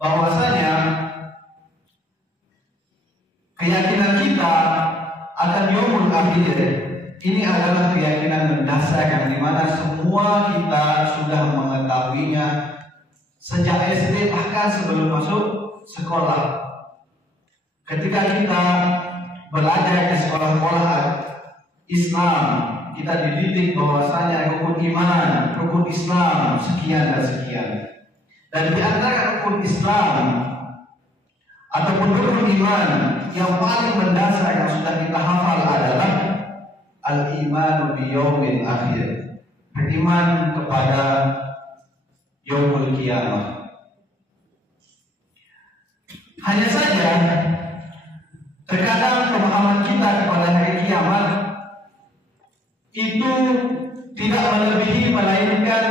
bahwasanya keyakinan kita akan yaumul akhir ini adalah keyakinan mendasar yang dimana semua kita sudah mengetahuinya sejak SD, bahkan sebelum masuk sekolah. Ketika kita belajar di sekolah-sekolah Islam, kita dididik bahwasanya rukun iman, rukun Islam sekian dan sekian. Dan di antara rukun Islam ataupun rukun iman yang paling mendasar yang sudah kita hafal adalah al-imanu biyaumil akhir, beriman kepada yaumul qiyamah. Hanya saja terkadang pemahaman kita kepada hari kiamat itu tidak melebihi, melainkan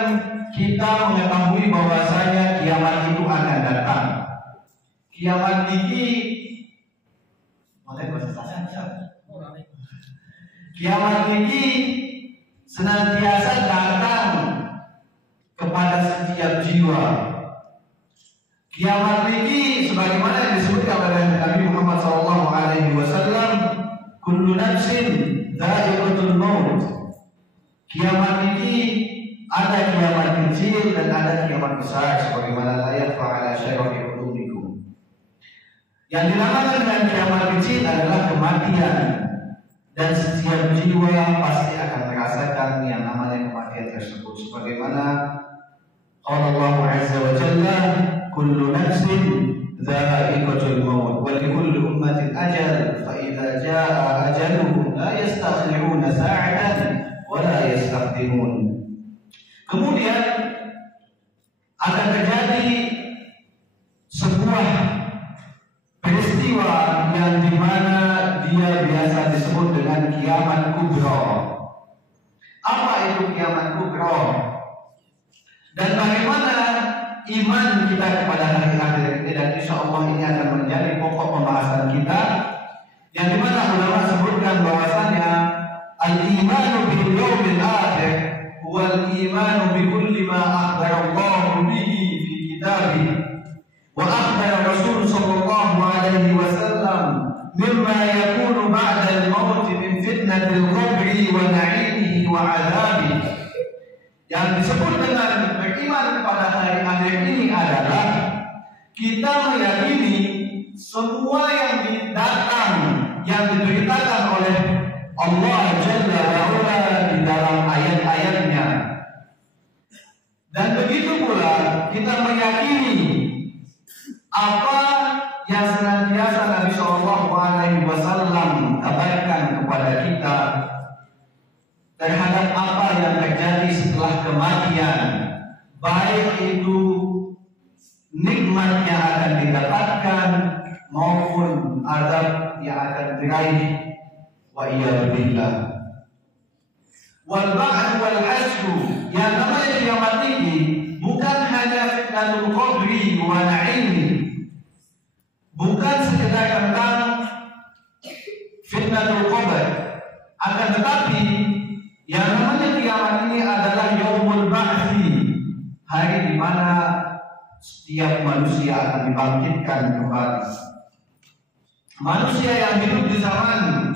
kita mengetahui bahwasanya kiamat itu akan datang. Kiamat ini senantiasa datang kepada setiap jiwa. Kiamat ini sebagaimana yang disebutkan oleh Nabi Muhammad SAW, kullu nafsin dha'iqatul maut. Kiamat ini ada kiamat kecil dan ada kiamat besar, sebagaimana la yakhfa 'ala syarafi qulubikum. Yang dinamakan dengan kiamat kecil adalah kematian, dan setiap jiwa pasti akan merasakan yang namanya kematian tersebut. Sebagaimana Allah Azza wa Jalla, kullu nafsin dha'iqatul maut wa likulli ummatin ajal, fa idza jaa ajaluhum la yastakhiruna sa'atan wa la yastaqdimun. Kemudian akan terjadi sebuah peristiwa yang dimana dia biasa disebut dengan kiamat kubra. Apa itu kiamat kubra? Dan bagaimana iman kita kepada hari akhir ini, dan insya Allah ini akan menjadi pokok pembahasan kita, yang dimana ulama sebutkan bahwasanya al-imanu bil yaumil akhir wal imanu bi kulli ma akhbara Allah bihi fi kitabih wa akhbara Rasul sallallahu alaihi wasallam mimma yakunu ba'da al-maut min fitnatil qabri wa na'imihi wa 'adzabihi. Yang disebut dengan beriman kepada hari akhir ini adalah kita meyakini semua yang datang, yang diberitakan oleh Allah Jalla wa'ala di dalam ayat-ayatnya. Dan begitu pula kita meyakini apa yang senantiasa Nabi SAW kabarkan kepada kita terhadap apa yang terjadi setelah kematian, baik itu nikmat yang akan didapatkan maupun azab yang akan diraih. Wa iyadu billah. Wal ba'd wal hasru, yang namanya kiamat ini bukan hanya fitnatul qabri wa na'imi, bukan sekedar tentang fitnatul qabr, akan tetapi yang namanya kiamat ini adalah yaumul ba'tsi, hari di mana setiap manusia akan dibangkitkan kembali. Manusia yang hidup di zaman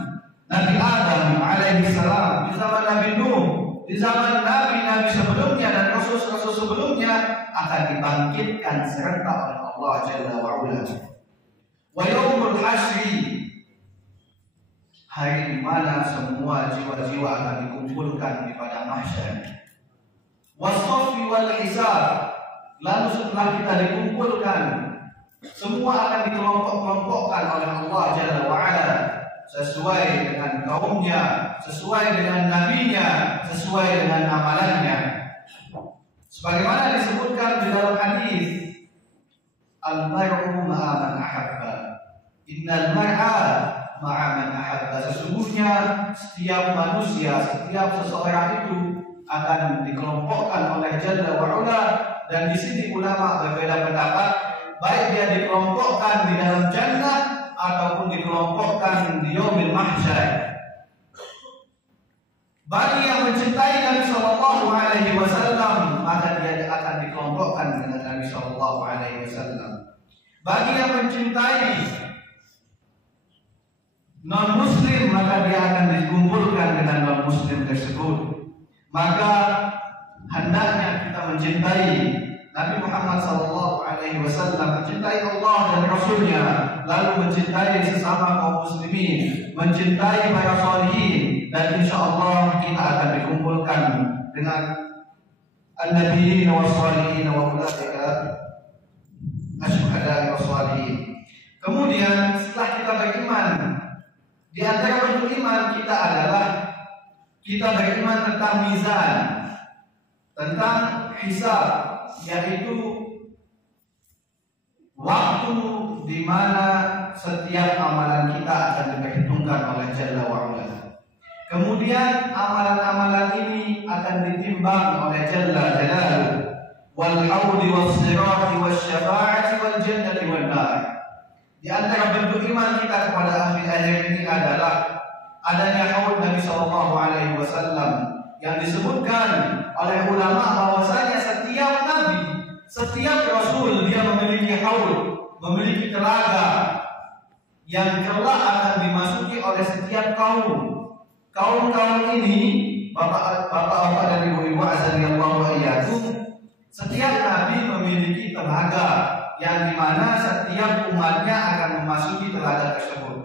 Nabi Adam alaihi salam, di zaman Nabi Nuh, di zaman nabi-nabi sebelumnya dan rasul-rasul sebelumnya akan dibangkitkan serta oleh Allah Jalla wa Ala. Wa yaumul hasyri, hari di mana semua jiwa-jiwa akan dikumpulkan di padang mahsyar. Wasaffi wal hisab, lalu setelah kita dikumpulkan, semua akan dikelompok-kelompokkan oleh Allah Jalla wa Ala sesuai dengan kaumnya, sesuai dengan nabinya, sesuai dengan amalannya. Sebagaimana disebutkan di dalam hadis, al-mar'u ma'a man ahabba, innal mar'a ma'a man ahabba. Sesungguhnya setiap manusia, setiap seseorang itu akan dikelompokkan oleh Jalla wa Ala, dan di sini ulama berbeda pendapat, baik dia dikelompokkan di dalam jannah ataupun dikelompokkan di yaumil mahsyar. Bagi yang mencintai Nabi Shallallahu Alaihi Wasallam, maka dia akan dikelompokkan dengan Nabi Shallallahu Alaihi Wasallam. Bagi yang mencintai non-Muslim, maka dia akan dikumpulkan dengan non-Muslim tersebut. Maka hendaknya kita mencintai Nabi Muhammad Sallallahu Alaihi Wasallam, mencintai Allah dan Rasulnya, lalu mencintai sesama kaum muslimin, mencintai para sholihin, dan insya Allah kita akan dikumpulkan dengan an-nabiyyin wa sholihin wa ulaika asyhadu wa sholihin. Kemudian setelah kita beriman, di antara bentuk iman kita adalah kita beriman tentang mizan, tentang hisab, yaitu waktu di mana setiap amalan kita akan diperhitungkan oleh Jalla wa'ala. Kemudian amalan-amalan ini akan ditimbang oleh Jalla Jalaluhu, wal haudi was sirati was syafa'ati wal jannati wan nar. Di antara bentuk iman kita kepada akhir-akhir ini adalah adanya haud Nabi Sallallahu Alaihi Wasallam yang disebutkan oleh ulama bahwasanya setiap nabi, setiap rasul dia memiliki haud, memiliki telaga yang kelak akan dimasuki oleh setiap kaum. Kaum-kaum ini, bapak-bapak dan ibu-ibu azanillahu wa iyyakum, setiap nabi memiliki telaga yang dimana setiap umatnya akan memasuki telaga tersebut.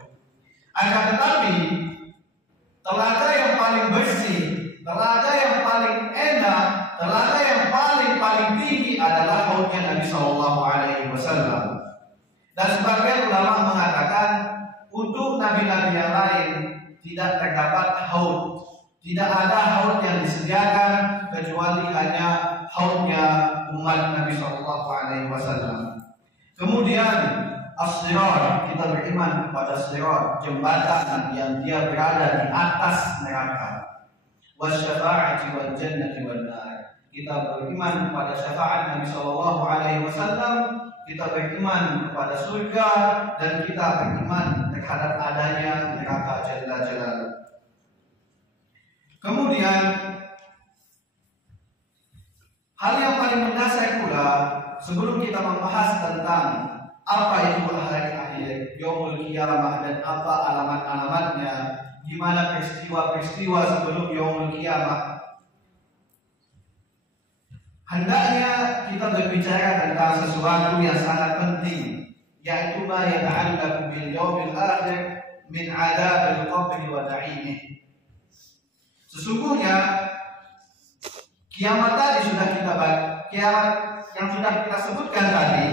Akan tetapi telaga yang paling bersih, telaga yang paling enak, telaga yang paling tinggi adalah haudnya Nabi Sallallahu Alaihi Wasallam. Dan sebagian ulama mengatakan untuk nabi-nabi yang lain tidak terdapat haud, tidak ada haud yang disediakan kecuali hanya haudnya umat Nabi Sallallahu Alaihi Wasallam. Kemudian as-sirat, kita beriman kepada sirat, jembatan yang dia berada di atas neraka. Wasyafa'ati wal jannati wan nar. Kita beriman kepada syafaat Nabi Sallallahu Alaihi Wasallam, kita beriman kepada surga, dan kita beriman terhadap adanya neraka Jalla Jalaluhu. Kemudian hal yang paling mendasar pula, sebelum kita membahas tentang apa itu hari akhir, yaumul qiyamah, dan apa alamat-alamatnya, gimana peristiwa-peristiwa sebelum yaumul qiyamah, hendaknya kita berbicara tentang sesuatu yang sangat penting, yaitu ma yata'allaqu bil yaumil akhir min 'adzabil qabri wa na'imih. Sesungguhnya kiamat tadi sudah kiamat yang sudah kita sebutkan tadi,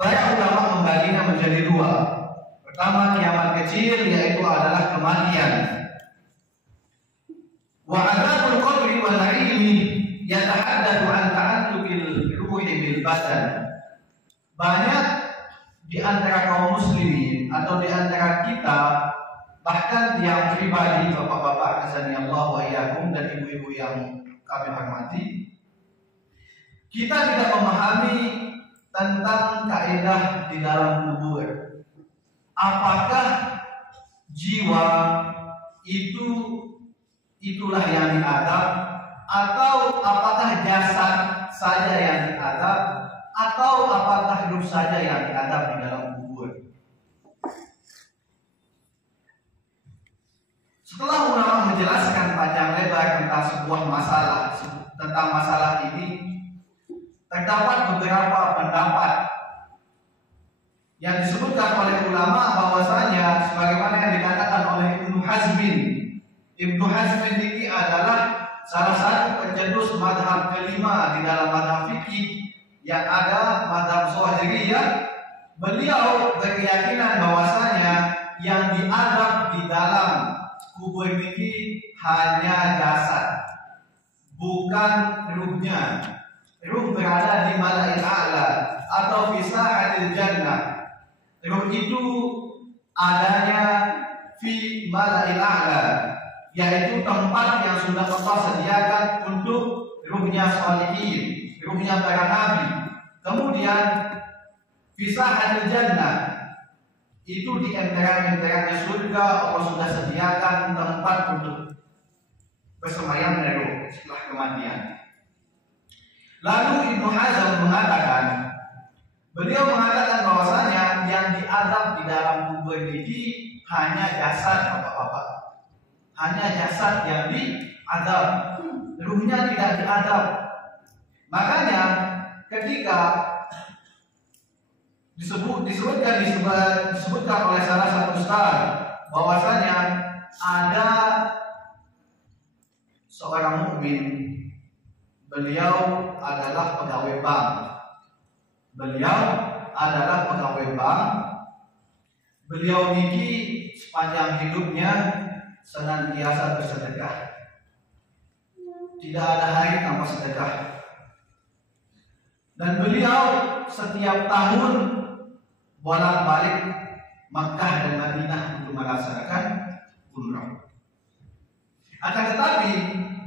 para ulama membaginya menjadi dua. Pertama, kiamat kecil, yaitu adalah kematian. Wa 'adzabul qabri wa na'imih yatahaddatsu an ta'alluqil ruhi bil badan. Banyak di antara kaum muslimin atau di antara kita, bahkan yang pribadi, bapak-bapak azanillahu wa iyyakum dan ibu-ibu yang kami hormati, kita tidak memahami tentang kaidah di dalam kubur. Apakah jiwa itulah yang diadab, atau apakah jasad saja yang diadab, atau apakah ruh saja yang diadab di dalam kubur? Setelah ulama menjelaskan panjang lebar tentang sebuah masalah, tentang masalah ini, terdapat beberapa pendapat yang disebutkan oleh ulama bahwasanya sebagaimana yang dikatakan oleh Ibnu Hazmin. Ibnu Hazmin ini adalah salah satu pencetus madhab kelima di dalam madhab fikih yang ada, madhab Zahiriyah. Beliau berkeyakinan bahwasanya yang diadab di dalam kubur ini hanya jasad, bukan ruhnya. Ruh berada di mala'il a'la atau fi sa'atil jannah. Ruh itu adanya fi mala'il a'la, yaitu tempat yang sudah Allah sediakan untuk ruhnya sholihin, ruhnya para nabi. Kemudian fi sa'atil jannah, itu di emperan-emperannya surga Allah sudah sediakan tempat untuk bersemayamnya ruh setelah kematian. Lalu Ibnu Hazm mengatakan, beliau mengatakan bahwasanya yang diadab di dalam kubur ini hanya jasad, bapak-bapak. Hanya jasad yang diadab, ruhnya tidak diadab. Makanya ketika disebutkan oleh salah satu ustaz bahwasanya ada seorang mukmin, beliau adalah pegawai bank. Beliau niki sepanjang hidupnya senantiasa bersedekah. Tidak ada hari tanpa sedekah. Dan beliau setiap tahun bolak-balik Makkah dan Madinah untuk melaksanakan umrah. Akan tetapi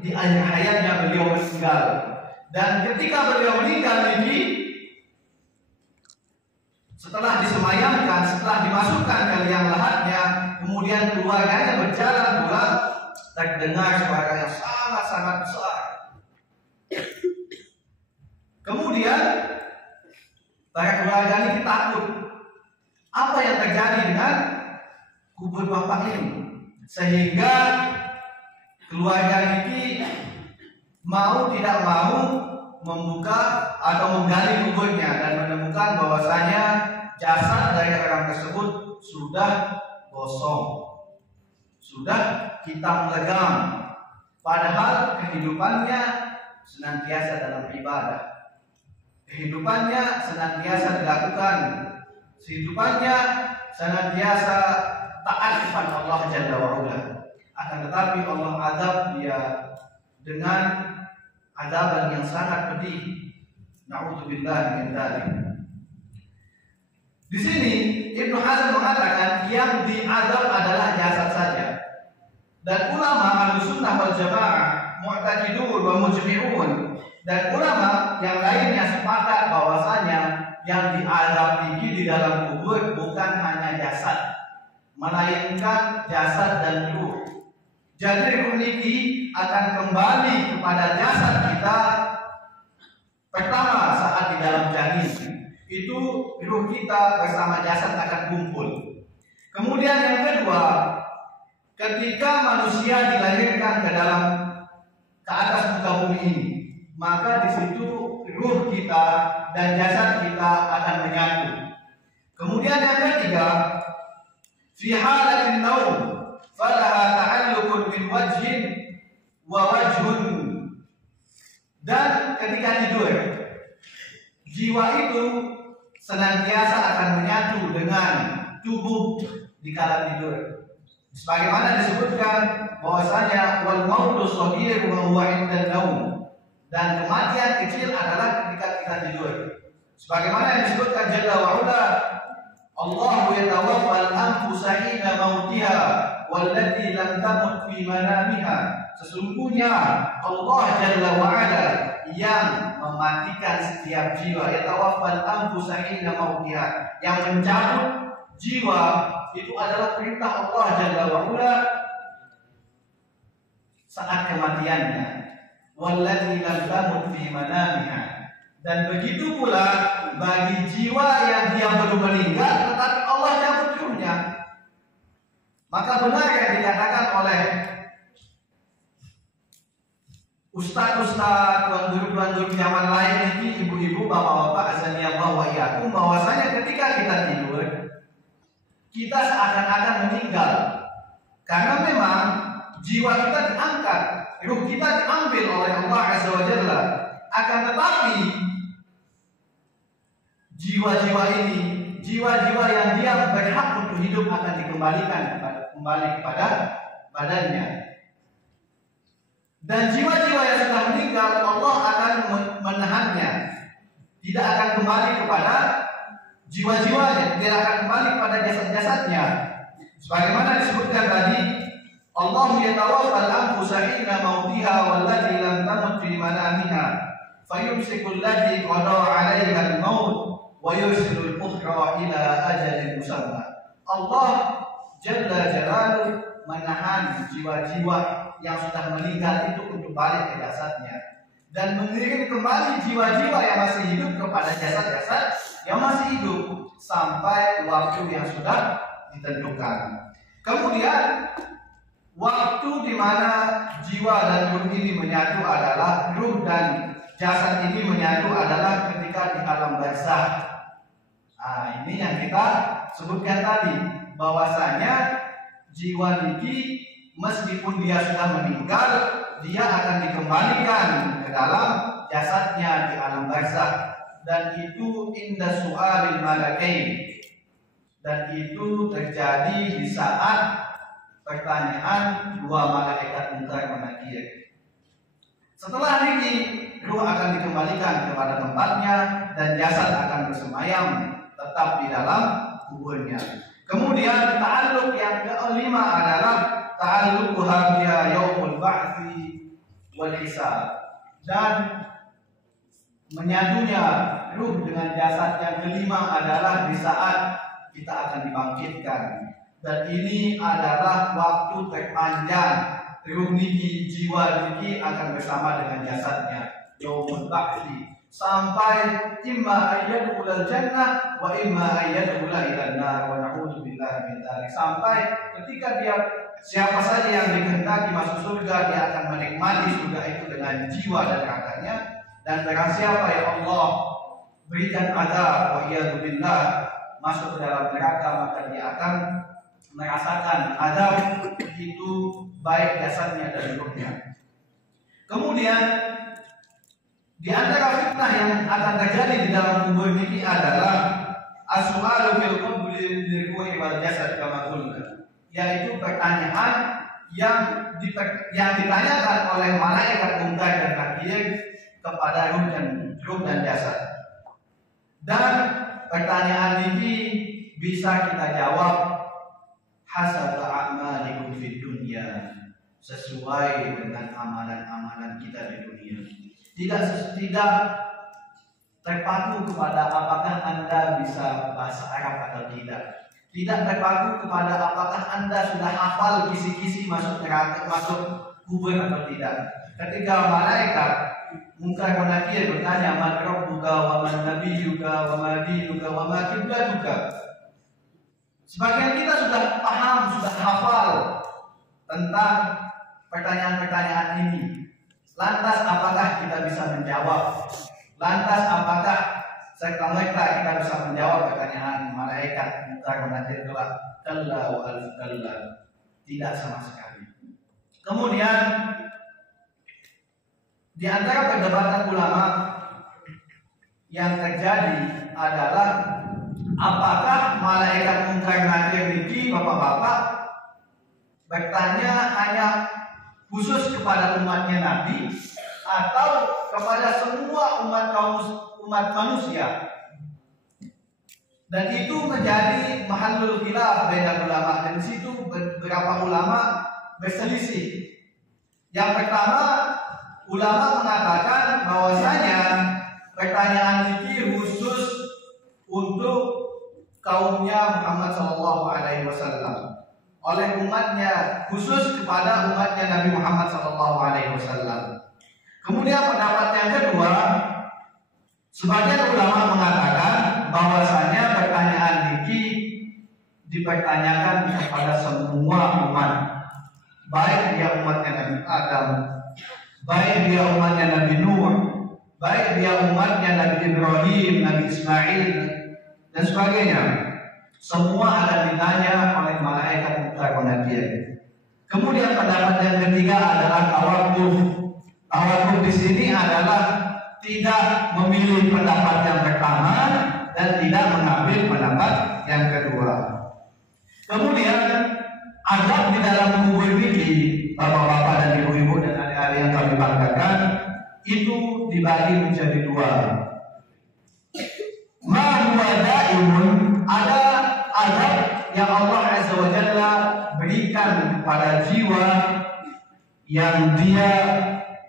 di akhir hayatnya beliau meninggal. Dan ketika beliau meninggal ini, setelah disemayamkan, setelah dimasukkan ke liang lahatnya, kemudian keluarganya berjalan pulang, terdengar suara yang sangat-sangat besar. Kemudian para keluarga ini takut. Apa yang terjadi dengan kubur bapak ini? Sehingga keluarga ini mau tidak mau membuka atau menggali kuburnya dan menemukan bahwasanya jasad dari orang tersebut sudah gosong, sudah hitam legam, padahal kehidupannya senantiasa dalam ibadah, kehidupannya senantiasa dilakukan, kehidupannya senantiasa taat kepada Allah Jalla wa'ala. Akan tetapi Allah azab dia dengan azaban yang sangat pedih. Na'udzubillah min dzalik. Di sini Ibnu Hazm mengatakan yang diazab adalah jasad saja. Dan ulama Ahlussunnah wal Jamaah, Mu'taqidun wa Mujmi'un, dan ulama yang lainnya sepakat bahwasanya yang diazab ini di dalam kubur bukan hanya jasad, melainkan jasad dan ruh. Jadi ruh ini akan kembali kepada jasad kita pertama saat di dalam janin. Itu ruh kita bersama jasad akan kumpul. Kemudian yang kedua, ketika manusia dilahirkan ke atas muka bumi ini, maka di situ ruh kita dan jasad kita akan menyatu. Kemudian yang ketiga, fi halatin naum falaha ta'alluqun min wajhin wa wajhun. Dan ketika tidur, jiwa itu senantiasa akan menyatu dengan tubuh di kala tidur. Sebagaimana disebutkan bahwasanya wal mautu shaghir wa huwa 'inda naum, dan kematian kecil adalah ketika kita tidur. Sebagaimana yang disebutkan Jalla wa'ala, Allahu yatawaffal anfusa hina mautiha wallati lam tamut fi manamiha. Sesungguhnya Allah Jalla wa'ala yang mematikan setiap jiwa, yatawaffal anfusa hina mautiha, yang mencabut jiwa itu adalah perintah Allah Jalla wa'ala saat kematiannya. Wallati lam tamut fi manamiha. Dan begitu pula bagi jiwa yang dia belum meninggal tetapi Allah cabut ruhnya. Maka benar yang dikatakan oleh ustaz-ustaz, tuan guru zaman lain ini, ibu-ibu, bapak-bapak, azanillah wa iyyakum, bahwasanya ketika kita tidur kita seakan-akan meninggal. Karena memang jiwa kita diangkat, ruh kita diambil oleh Allah Azza wa Jalla. Akan tetapi jiwa-jiwa ini, jiwa-jiwa yang dia berhak untuk hidup akan dikembalikan kembali kepada badannya. Dan jiwa-jiwa yang sudah meninggal Allah akan menahannya, tidak akan kembali kepada jiwa-jiwanya, tidak akan kembali kepada jasad-jasadnya. Sebagaimana disebutkan tadi, Allah yatawaffal anfusa hina mautiha wallati lam tamut fi manamiha fayumsiku allati qada 'alaiha al-maut wa yursilu al-ukhra ila ajalin musamma. Allah Jalla Jalaluhu menahan jiwa-jiwa yang sudah meninggal itu untuk balik ke jasadnya, dan mengirim kembali jiwa-jiwa yang masih hidup kepada jasad-jasad yang masih hidup sampai waktu yang sudah ditentukan. Kemudian waktu di mana jiwa dan ruh ini menyatu adalah ruh dan jasad ini menyatu adalah ketika di alam barzakh. Nah, ini yang kita sebutkan tadi, bahwasanya jiwa niki meskipun dia sudah meninggal, dia akan dikembalikan ke dalam jasadnya di alam barzakh, dan itu inda su'alil malakain, dan itu terjadi di saat pertanyaan dua malaikat munkar wa nakir. Setelah niki, ruh akan dikembalikan kepada tempatnya dan jasad akan bersemayam tetap di dalam kuburnya. Kemudian ta'alluq yang kelima adalah ta'alluquha biha yaumul ba'tsi wal hisab, dan menyatunya ruh dengan jasad yang kelima adalah di saat kita akan dibangkitkan, dan ini adalah waktu terpanjang ruh niki, jiwa niki akan bersama dengan jasadnya yaumul ba'tsi, sampai imma ayyadkhulal jannah wa imma ayyadkhula ilan nar wa na'udzu billahi min dzalik, sampai ketika dia siapa saja yang dikehendaki masuk surga, dia akan menikmati surga itu dengan jiwa dan raganya, dan barang siapa yang Allah berikan azab wa iyadzu billah masuk ke dalam neraka, maka dia akan merasakan azab itu baik jasadnya dan ruhnya. Kemudian di antara fitnah yang akan terjadi di dalam kubur ini adalah as-su'alu fil qabri lirruhi wal jasad kama qulna, yaitu pertanyaan yang ditanyakan oleh malaikat munkar dan nakir kepada ruh dan jasad. Dan pertanyaan ini bisa kita jawab hasab a'malikum fid dunya, sesuai dengan amalan-amalan kita di dunia. Tidak terpaku kepada apakah Anda bisa bahasa Arab atau tidak. Tidak terpaku kepada apakah Anda sudah hafal kisi-kisi masuk neraka, masuk kubur atau tidak. Ketika malaikat munkar wa nakir bertanya, man rabbuka wa man nabiyyuka wa ma dinuka wa ma qiblatuka, sebagian kita sudah paham, sudah hafal tentang pertanyaan-pertanyaan ini. Lantas apakah kita bisa menjawab? Lantas apakah serta-merta kita bisa menjawab pertanyaan malaikat munkar wa nakir? Kalla wa alf kalla. Tidak sama sekali. Kemudian di antara perdebatan ulama yang terjadi adalah apakah malaikat munkar nakir ini, bapak-bapak, bertanya hanya khusus kepada umatnya Nabi atau kepada semua umat manusia. Dan itu menjadi mahallul khilaf bainal ulama, dan di situ beberapa ulama berselisih. Yang pertama, ulama mengatakan bahwasanya pertanyaan ini khusus untuk kaumnya Muhammad SAW, oleh umatnya, khusus kepada umatnya Nabi Muhammad SAW. Kemudian pendapat yang kedua, sebagian ulama mengatakan bahwasanya pertanyaan ini dipertanyakan kepada semua umat, baik dia umatnya Nabi Adam, baik dia umatnya Nabi Nuh, baik dia umatnya Nabi Ibrahim, Nabi Ismail, dan sebagainya. Semua akan ditanya oleh malaikat munkar wa nakir. Kemudian pendapat yang ketiga adalah tawakuf. Tawakuf di sini adalah tidak memilih pendapat yang pertama dan tidak mengambil pendapat yang kedua. Kemudian azab di dalam kubur ini, bapak-bapak dan ibu-ibu dan adik-adik yang kami banggakan, itu dibagi menjadi dua. Ma huwa daimun, ada azab yang Allah Azza wa Jalla berikan kepada jiwa yang dia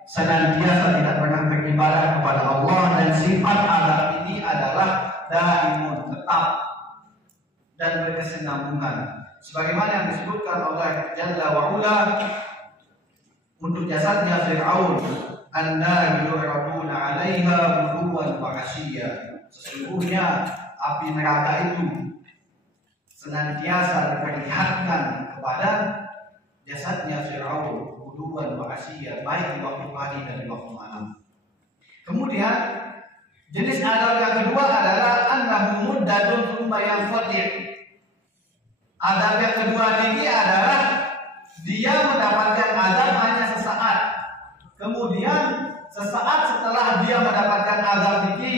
senantiasa tidak pernah beribadah kepada Allah, dan sifat azab ini adalah daimun, tetap dan berkesinambungan. sebagaimana yang disebutkan oleh Jalla wa Ula untuk jasadnya Fir'aun, anna yu'raduna 'alaiha ghuduwan wa 'ashiyya. Sesungguhnya api neraka itu senantiasa diperlihatkan kepada jasadnya Fir'aun ghuduwan wa 'ashiyya, baik di waktu pagi dan di waktu malam. Kemudian jenis azab yang kedua adalah annahu muddatun tsumma yanqati'. Azab yang kedua ini adalah dia mendapatkan azab hanya sesaat. Kemudian sesaat setelah dia mendapatkan azab ini,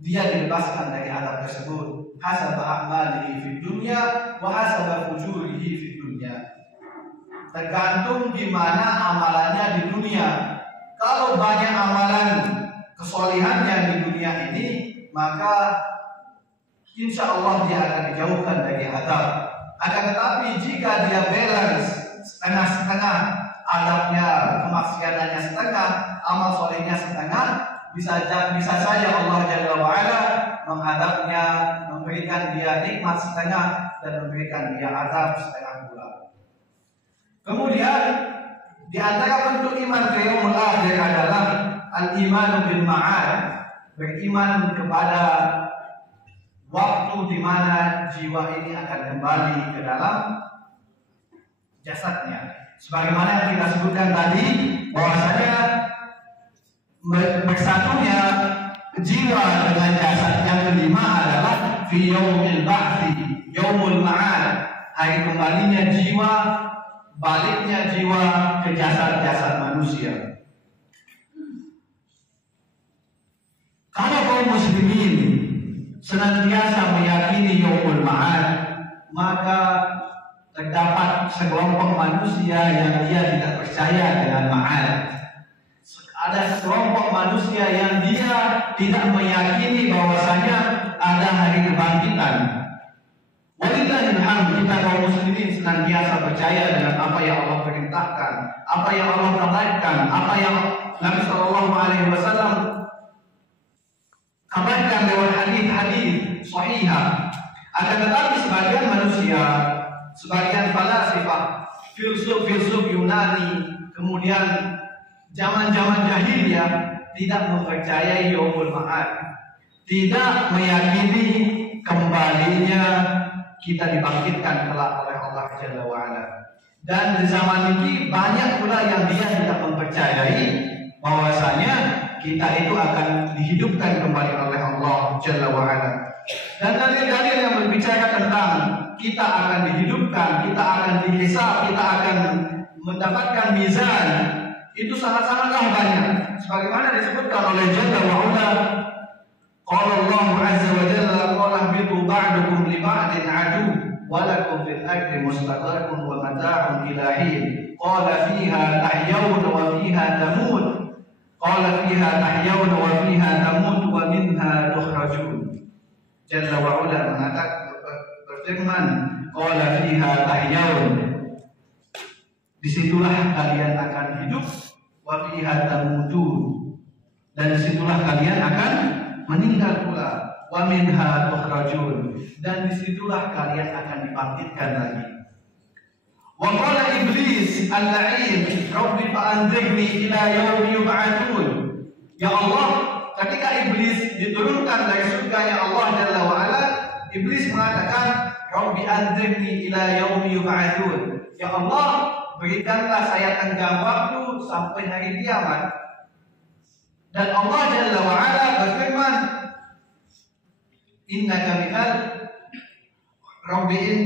dia dibebaskan dari azab tersebut. Hasaba a'malihi fid dunya wa hasaba fujurihi fid dunya. Tergantung gimana amalannya di dunia. Kalau banyak amalan kesolihannya di dunia ini, maka insya Allah dia akan dijauhkan dari azab. Akan tetapi jika dia balance setengah-setengah, azabnya, kemaksiatannya setengah, amal solehnya setengah, bisa saja Allah Jalla wa'ala menghadapnya, memberikan dia nikmat setengah dan memberikan dia azab setengah pula. Kemudian di antara bentuk iman ke yaumul akhir adalah al-iman bil ma'ad, beriman kepada waktu di mana jiwa ini akan kembali ke dalam jasadnya. Sebagaimana yang kita sebutkan tadi, bahwasanya bersatunya jiwa dengan jasad yang kelima adalah fi yaumil ba'thi, yaumul ma'ad, hari kembalinya jiwa, baliknya jiwa ke jasad-jasad manusia. Kalau kaum muslimin senantiasa meyakini yaumul ma'ad, maka terdapat sekelompok manusia yang dia tidak percaya dengan ma'ad. Ada sekelompok manusia yang dia tidak meyakini bahwasanya ada hari kebangkitan. Walillahil hamd, kita kaum muslimin senantiasa percaya dengan apa yang Allah perintahkan, apa yang Allah kabarkan, apa yang Nabi Shallallahu Alaihi Wasallam kabarkan lewat hadis-hadis sahihah. Akan tetapi sebagian manusia, sebagian falasifah, filsuf Yunani, kemudian zaman-zaman jahiliyah tidak mempercayai yaumul ma'ad, tidak meyakini kembalinya kita dibangkitkan kelak oleh Allah Jalla wa'ala. Dan di zaman ini banyak pula yang dia tidak mempercayai bahwasanya kita itu akan dihidupkan kembali oleh Allah Jalla wa'ala. Dan dalil-dalil yang berbicara tentang kita akan dihidupkan, kita akan dihisab, kita akan mendapatkan mizan, itu sangat-sangatlah banyak. Sebagaimana disebutkan oleh Jalla wa'ala, qala Allah azza wa jalla, qala bitu ba'dukum li ba'din adu wa lakum fil ardi mustaqarrun wa mata'un ila hin qala fiha tahyawun wa fiha tamut qala fiha tahyawun wa fiha tamut wa minha tukhrajun. Jalla wa'ala mengatakan, berfirman, qala fiha tahyawun, disitulah kalian akan hidup, wa fiha tamutun, dan disitulah kalian akan meninggal pula, wa minha tukhrajun, dan disitulah kalian akan dibangkitkan lagi. Wa qala iblis al-la'in rabbi fa'anzirni ila yaumi yub'atsun. Ya Allah, ketika iblis diturunkan dari surga ya Allah Jalla wa'ala, iblis mengatakan rabbi anzirni ila yaumi yub'atsun. Ya Allah, berikanlah saya tenggang waktu sampai hari kiamat. Dan Allah Jalla wa'ala berfirman, innaka minal rabbi'in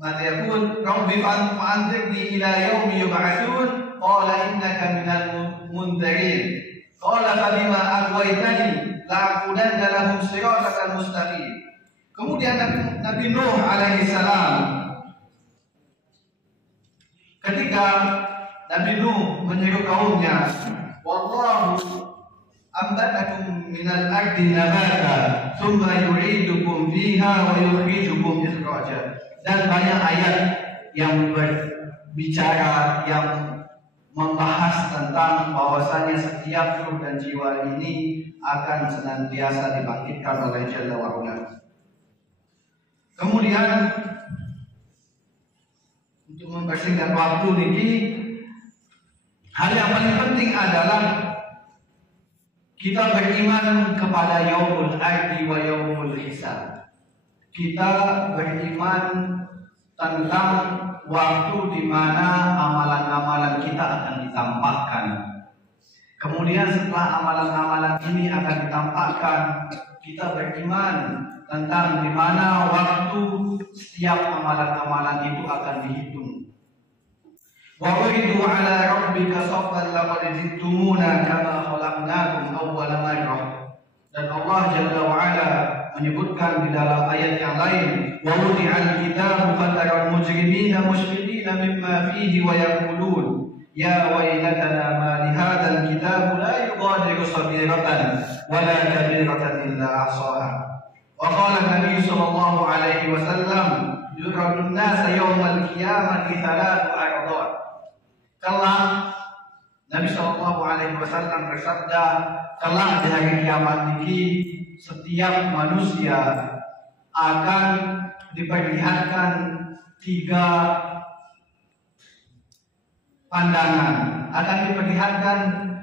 madiyakun rabbi fa'anzirni ila yaumi yub'atsun qala innaka minal munzirin qala fabima aghwaytani la'aqudanna lahum siratal mustaqim. Kemudian Nabi Nuh alaihi salam, ketika Nabi Nuh menyeru kaumnya, wallahu ambatakum minal ardi nabata thumma yu'idukum fiha wa yukhrijukum ikhraja. Dan banyak ayat yang berbicara, yang membahas tentang bahwasanya setiap ruh dan jiwa ini akan senantiasa dibangkitkan oleh Jalla wa'ala. Kemudian untuk mempersingkat waktu niki, hal yang paling penting adalah kita beriman kepada yaumul ardi wa yaumul hisab. Kita beriman tentang waktu di mana amalan-amalan kita akan ditampakkan. Kemudian setelah amalan-amalan ini akan ditampakkan, kita beriman tentang di mana waktu setiap amalan-amalan itu akan dihitung. Wa uridu ala rabbika saffan laqad jittumuna kama khalaqnakum awwala marrah. Dan Allah Jalla wa Ala menyebutkan di dalam ayat yang lain, wa wudi'al kitabu fataral mujrimina mushfiqina mimma fihi wa yaqulun ya waylatana ma li hadzal kitabi la yughadiru saghiratan wa la kabiratan illa ahsaha. Wa qala an-nabiy sallallahu alaihi wasallam yuradun nasa yaumal qiyamati thalathu ardad. Kelak Nabi sallallahu alaihi wasallam bersabda, kelak di hari kiamat ini setiap manusia akan diperlihatkan 3 pandangan, akan diperlihatkan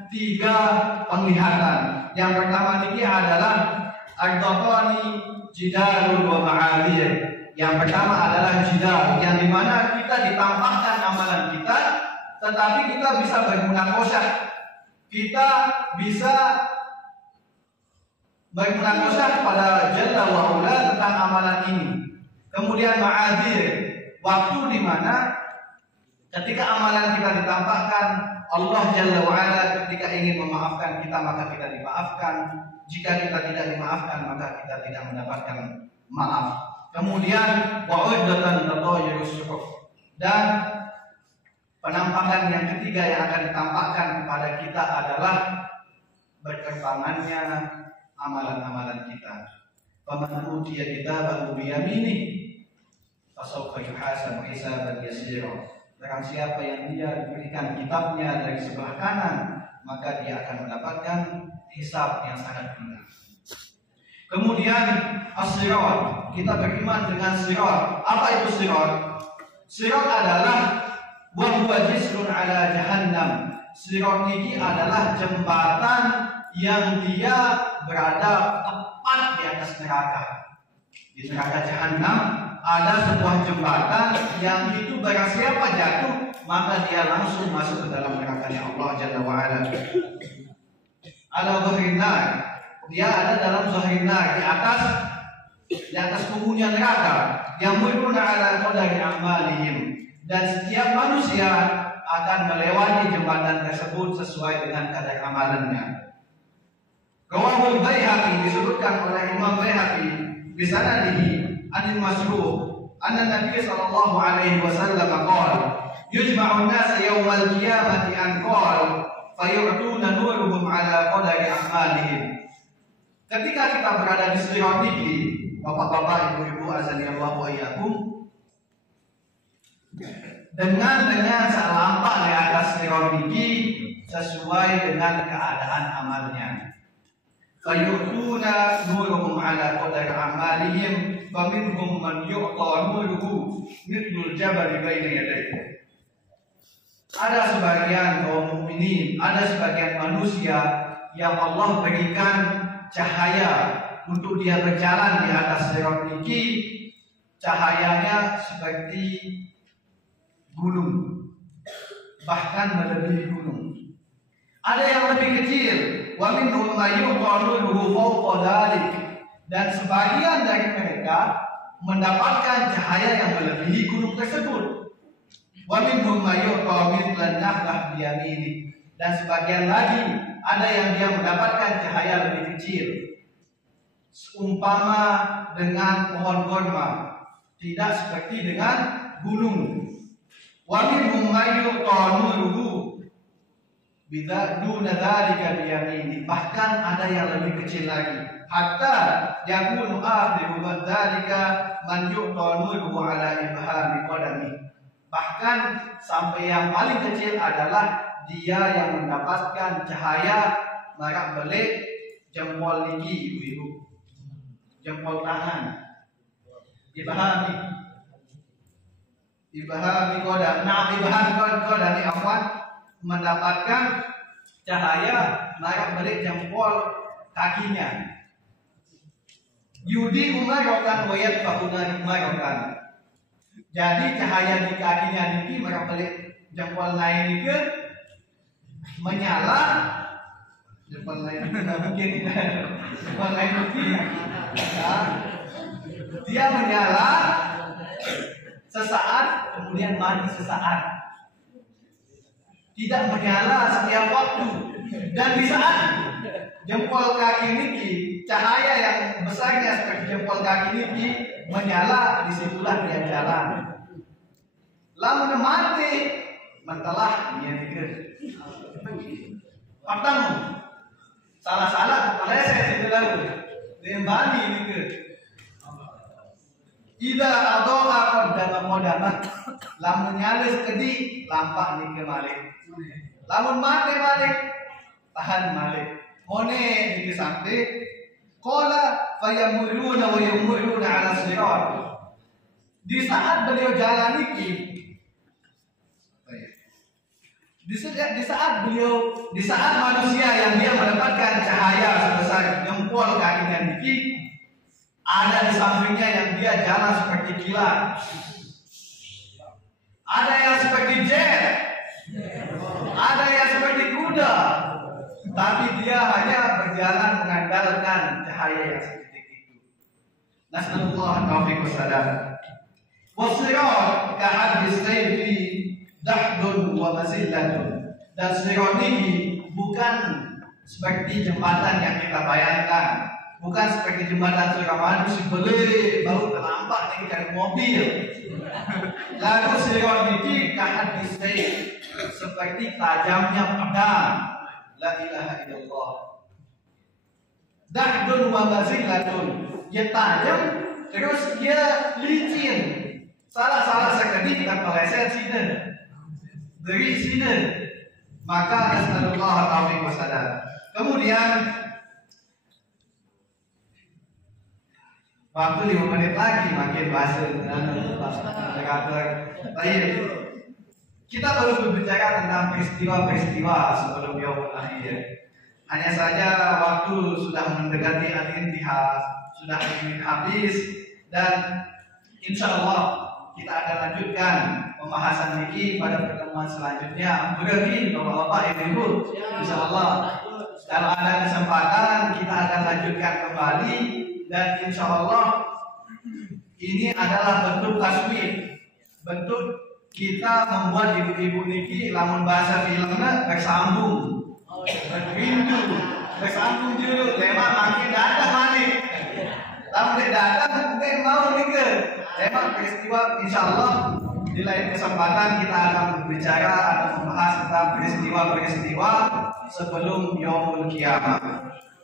3 penglihatan. Yang pertama ini adalah ardaqani jidalun wa ma'adir. Yang pertama adalah jidal, yang dimana kita ditampakkan amalan kita, tetapi kita bisa bermunakosah, kita bisa bermunakosah pada Jalla wa Ula tentang amalan ini. Kemudian ma'adir, waktu di mana ketika amalan kita ditampakkan, Allah Jalla wa Ala ketika ingin memaafkan kita maka kita dimaafkan. Jika kita tidak dimaafkan maka kita tidak mendapatkan maaf. Kemudian wa'uddatan tatayyurus suhuf, dan penampakan yang ketiga yang akan ditampakkan kepada kita adalah berterbangannya amalan-amalan kita. Faman utiya kitabahu biyaminih fasawfa yuhasabu hisaban yasira. Barang siapa yang dia diberikan kitabnya dari sebelah kanan, maka dia akan mendapatkan hisab yang sangat ringan. Kemudian as-sirat, kita beriman dengan sirat. Apa itu sirat? Sirat adalah wa huwa jisrun ala jahannam. Sirat ini adalah jembatan yang dia berada tepat di atas neraka. Di neraka Jahannam ada sebuah jembatan yang itu barang siapa jatuh maka dia langsung masuk ke dalam neraka Allah Jalla wa Ala. Ala dhahrin nar, dia ada dalam dhahrin nar, di atas punggungnya neraka. Yang muruna ala qadari amalihim, dan setiap manusia akan melewati jembatan tersebut sesuai dengan kadar amalannya. Rawahul Baihaqi, disebutkan oleh Imam Baihaqi di sanadihi anil Masruq anna Nabi sallallahu alaihi wasallam qala yujma'u an-nas yawmal qiyamati an qala fayu'tuna nuruhum ala qadari a'malihim. Ketika kita berada di sirat ini, bapak-bapak, ibu-ibu, azanillahu wa iyyakum, dengan selampak di atas sirat ini sesuai dengan keadaan amalnya. Fayu'tuna nuruhum ala qadari a'malihim faminhum man yu'ta nuruhu mithlul jabal baina yadayhi. Ada sebagian kaum mukminin, ada sebagian manusia yang Allah berikan cahaya untuk dia berjalan di atas sirat ini, cahayanya seperti gunung, bahkan melebihi gunung. Ada yang lebih kecil, wa minhum may yuqaluhu fawqa dhalik, dan sebagian dari mereka mendapatkan cahaya yang melebihi gunung tersebut. Wa minhum may yuqa mithlan nakhlah biyamini, dan sebagian lagi ada yang dia mendapatkan cahaya lebih kecil, seumpama dengan pohon kurma, tidak seperti dengan gunung. Wa minhum may yuqa nuruhu biduna dzalika biyamini, bahkan ada yang lebih kecil lagi, hatta yakunu akhiru dzalika man yu'ta nuruhu ala ibhami qadami, bahkan sampai yang paling kecil adalah dia yang mendapatkan cahaya marak belik jempol gigi, ibu-ibu, jempol tangan, ibhami. ibhami qadam. Nah, ibhami qadam ini apa? Mendapatkan cahaya naik balik jempol kakinya. Yudi umarokan wayat fakuna umarokan. Jadi cahaya di kakinya niki mereka balik jempol naik ke menyala. Jempol lain mungkin jempol lain mungkin dia menyala sesaat kemudian mati sesaat, tidak menyala setiap waktu. Dan di saat jempol kaki niki cahaya yang besarnya seperti jempol kaki niki menyala, disitulah dia jalan. Lamun mati mentelah dia pikir patang salah meleset itu lalu dembani mikir ida adoa kodama lamun nyalis kedi lampak nih malik lamun mati malik tahan malik mone nih sampai kola fayamuruna wa yamuruna ala sirat. Di saat beliau jalan niki, di saat manusia yang dia mendapatkan cahaya sebesar jempol kakinya niki, ada di sampingnya yang dia jalan seperti kilat, ada yang seperti jet, ada yang seperti kuda, tapi dia hanya berjalan mengandalkan cahaya yang seperti itu. Nasallallahu taufiq wasalam. Wasirat ka'abis sayfi dahdun wa mazillatun. Dan sirat ini bukan seperti jembatan yang kita bayangkan, bukan seperti jembatan Suramadu sebeli baru terlambat nih dari mobil. Lalu sirat ini ka'abis sayfi seperti tajamnya pedang. La ilaha illallah. Dahdun wa mazillatun. Dia tajam terus dia licin. Salah sekali kita meleset sini, dari sini, maka nasallallahu alaihi wasallam. Kemudian waktu 5 menit lagi makin bahasa kata. Kita baru berbicara tentang peristiwa-peristiwa sebelum yaumul akhir. Hanya saja waktu sudah mendekati al-intihas, sudah ingin habis, dan insya Allah kita akan lanjutkan pembahasan ini pada pertemuan selanjutnya. Berarti Bapak-bapak, Ibu-ibu, insya Allah kalau ada kesempatan kita akan lanjutkan kembali, dan insya Allah ini adalah bentuk taswir, bentuk kita membuat ibu-ibu niki lamun bahasa filmnya bersambung, berindu, bersambung dulu, lemak makin datang manik, tamu datang mungkin mau nikah. Tema peristiwa insya Allah di lain kesempatan kita akan berbicara atau membahas tentang peristiwa-peristiwa sebelum yaumul kiamah.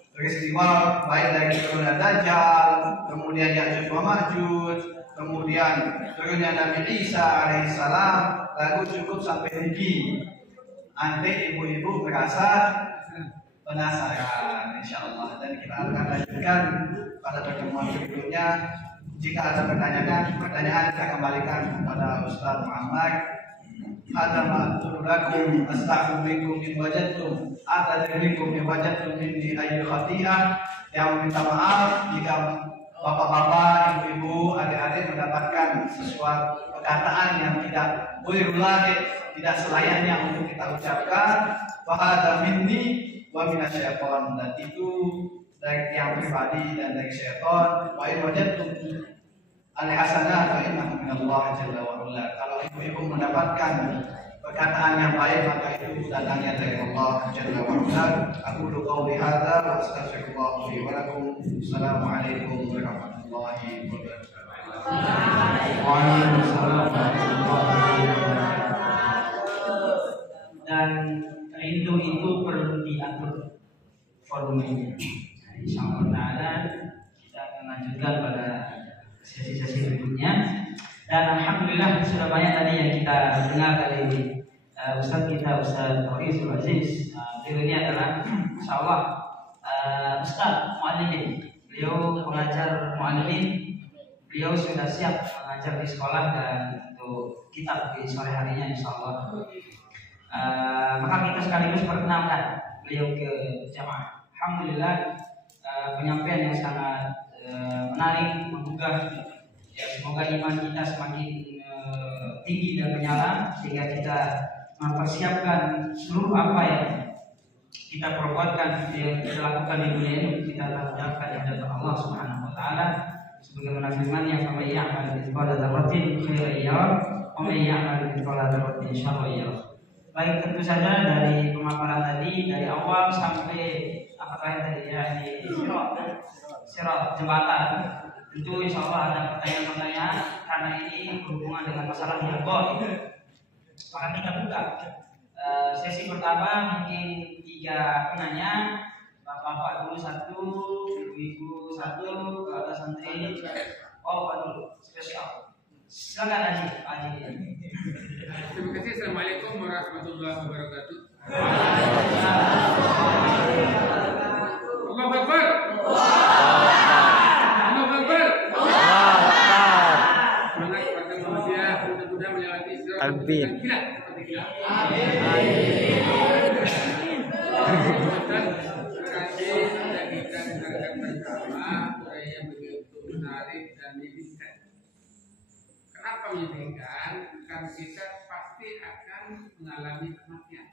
Peristiwa baik dari turunnya Dajjal, kemudian Ya'juj wa Ma'juj, kemudian turunnya Nabi Isa alaihissalam, lalu cukup sampai ini. Nanti ibu-ibu merasa penasaran insya Allah, dan kita akan lanjutkan pada pertemuan berikutnya. Jika ada pertanyaan kita kembalikan kepada Ustaz Muhammad. Hadza ma'dzur lakum astaghfirukum min wajadtum atadrikum min wajadtum minni ayyu khati'ah. Yang meminta maaf jika bapak-bapak, ibu-ibu, adik-adik mendapatkan sesuatu perkataan yang tidak boleh, tidak selayaknya untuk kita ucapkan. Wa hadza minni wa minasyaiton, dan itu dari yang pribadi dan dari syaitan. Wa in wajadtum al-hasanat fa innahu min Allah jalla wa ala. Kalau ibu-ibu mendapatkan perkataan yang baik, maka itu datangnya dari Allah jalla wa ala. Aku qawli hadza wa astaghfirullah li wa lakum. Assalamualaikum warahmatullahi wabarakatuh. Waalaikumsalam warahmatullahi wabarakatuh. Dan rindu itu perlu diatur volumenya. Insyaallah taala kita akan lanjutkan pada sesi-sesi berikutnya. Dan alhamdulillah sudah banyak tadi yang kita dengar dari Ustaz kita, Ustaz Faiz Aziz. Beliau ini adalah insyaallah Ustaz Mu'allimin. Beliau pengajar Mu'allimin. beliau sudah siap mengajar di sekolah dan untuk kitab di sore harinya insya Allah. Maka kita sekaligus perkenalkan beliau ke jamaah. Alhamdulillah penyampaian yang sangat menarik, menggugah. Ya, semoga iman kita semakin tinggi dan menyala sehingga kita mempersiapkan seluruh apa yang kita perbuatkan, yang kita lakukan di dunia ini kita dapatkan di hadapan Allah Subhanahu wa taala. Sebagaimana firman-Nya, "Faman ya'mal mithqala dzarratin khairan yarah, wa man ya'mal mithqala dzarratin syarran yarah." Baik, tentu saja dari pemaparan tadi dari awal sampai apa tadi ya, di sirat jembatan. Tentu insya Allah ada pertanyaan-pertanyaan karena ini berhubungan dengan masalah yang gaib. Maka kita buka sesi pertama, mungkin 3 penanya, bapak-bapak dulu 1, ibu-ibu 1, ada santri. Oh, Pak dulu spesial. Silakan Haji. Terima kasih. Assalamualaikum warahmatullahi wabarakatuh. Allahu Akbar. Allahu Akbar. Semangat pada manusia mudah-mudahan melewati sirat yang kilat seperti kilat. Kita dengarkan bersama yang begitu menarik dan menyedihkan. Kenapa menyedihkan? Karena kita pasti akan mengalami kematian.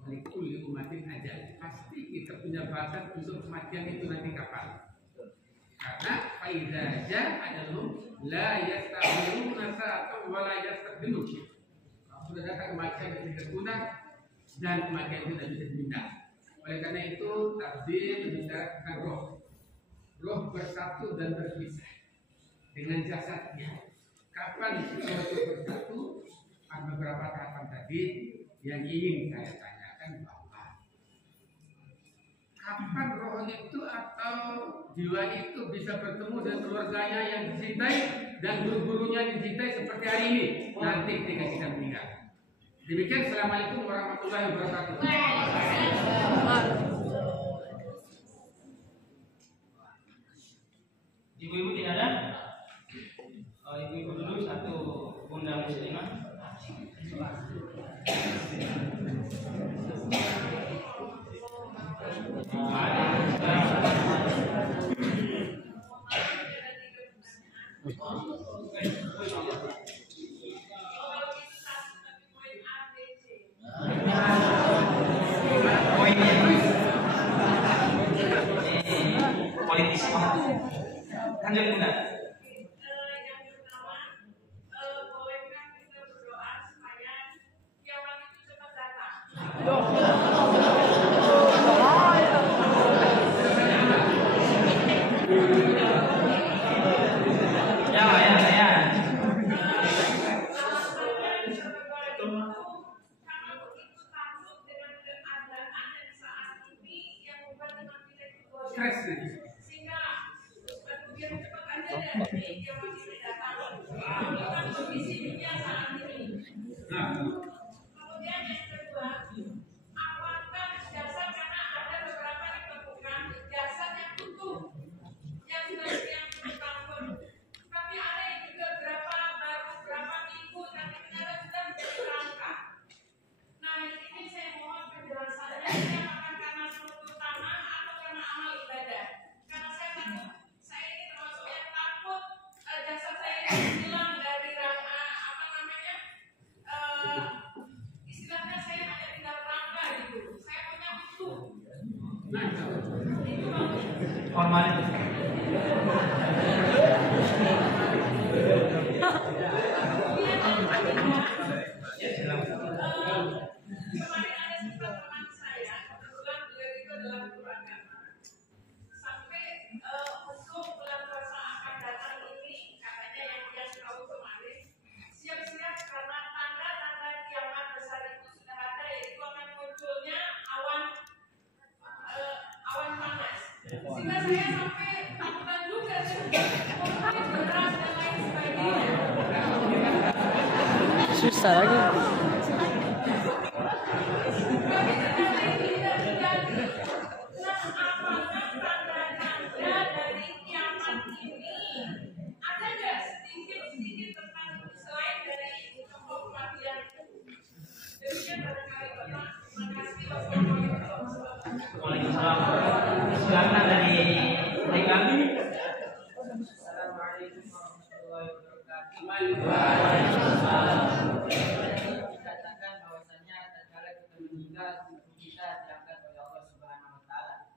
Walikul umatin ajal. Pasti kita punya batas untuk kematian itu nanti kapan. Karena faiza ja adalah la yastaghfiruna sa'atan wa la yastaqdimun. Kalau sudah datang kematian tidak bisa guna dan kematian tidak bisa dipindah. Oleh karena itu takdir membicarakan roh. Roh bersatu dan berpisah dengan jasadnya. Kapan sesuatu bersatu? Ada beberapa tahapan tadi yang ingin saya tanyakan bahwa kapan roh itu atau jiwa itu bisa bertemu dengan keluarganya yang dicintai dan guru-gurunya dicintai seperti hari ini nanti ketika kita meninggal. Demikian, assalamualaikum warahmatullahi wabarakatuh. Ibu-ibu tidak ada? Ibu-ibu dulu 1, Bunda Muslimah. Politis lanjut Bunda. Yang pertama, bolehkah kita berdoa supaya kiamat itu cepat datang? Ya. Karena begitu takut dengan keadaan yang saat ini yang membuat iman kita itu Stres. sehingga biar cepat aja deh kiamat itu datang. Bukan kondisi dunia saat ini. Kemudian yang kedua, apakah jasad, karena ada beberapa ditemukan jasad yang utuh, yang sudah yang tahun, tapi ada yang juga baru berapa minggu, tapi ternyata sudah menjadi kerangka. Nah, ini saya mohon penjelasannya, ini apakah karena struktur tanah atau karena amal ibadah? Karena saya takut, saya ini termasuk yang takut jasad saya ini hilang dari istilahnya saya hanya tinggal rangka gitu. Saya punya utuh. Itu bagus. Formalin. Kemarin ada sebuah teman saya, kebetulan beliau itu adalah guru agama. Sampai untuk bulan puasa akan datang ini, katanya yang dia tahu kemarin, siap-siap karena tanda-tanda kiamat besar itu sudah ada, yaitu akan munculnya awan panas. Sehingga saya sampai takutan juga, mungkin beras dan lain sebagainya. Susah lagi. Nah, apakah tanda-tanda dari kiamat ini Assalamualaikum warahmatullahi wabarakatuh. Dikatakan bahwasanya tatkala kita meninggal, kita diangkat oleh Allah Subhanahu wa taala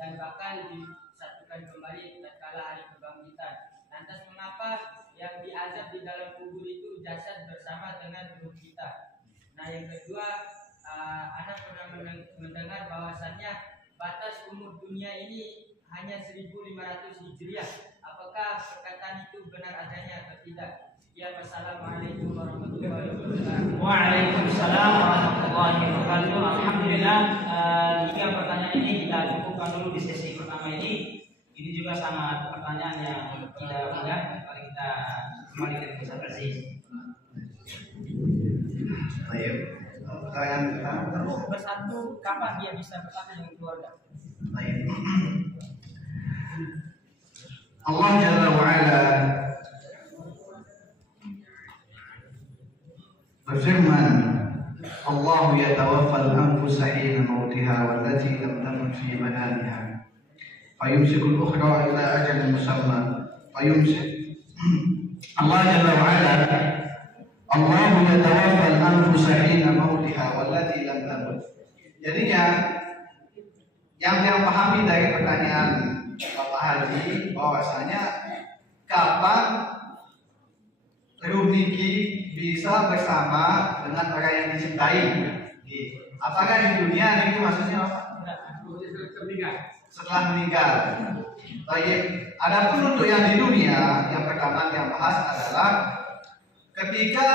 dan bahkan disatukan kembali tatkala hari kebangkitan. Lantas mengapa yang diazab di dalam kubur itu jasad bersama dengan ruh kita? Nah, yang kedua, anak pernah mendengar bahwasannya batas umur dunia ini hanya 1500 Hijriah. Apakah perkataan itu benar adanya atau tidak? Ya, wassalamualaikum warahmatullahi wabarakatuh. Waalaikumsalam warahmatullahi wabarakatuh. Alhamdulillah, 3 pertanyaan ini kita cukupkan dulu di sesi pertama ini. Ini juga sangat pertanyaan yang tidak mudah. Mari kita kembali ke Ustaz Aziz. Baik. Pertanyaan pertama. Bersatu, kapan dia bisa bersatu dengan keluarga? Baik. Allah Jalla wa'ala berfirman, Allah yatawaffal anfusa hina mautiha wallati lam tamut fi manamiha fayumsikul ukhra ila ajalin musamma Allah Jalla wa'ala Allah yatawaffal anfusa hina mautiha wallati lam tamut. Jadinya yang pahami dari pertanyaan Bapak Haji bahwasanya kapan ruh Niki bisa bersama dengan orang yang dicintai? Apakah di dunia Niki maksudnya apa? Setelah meninggal. Baik. Adapun untuk yang di dunia, yang pertama yang bahas adalah ketika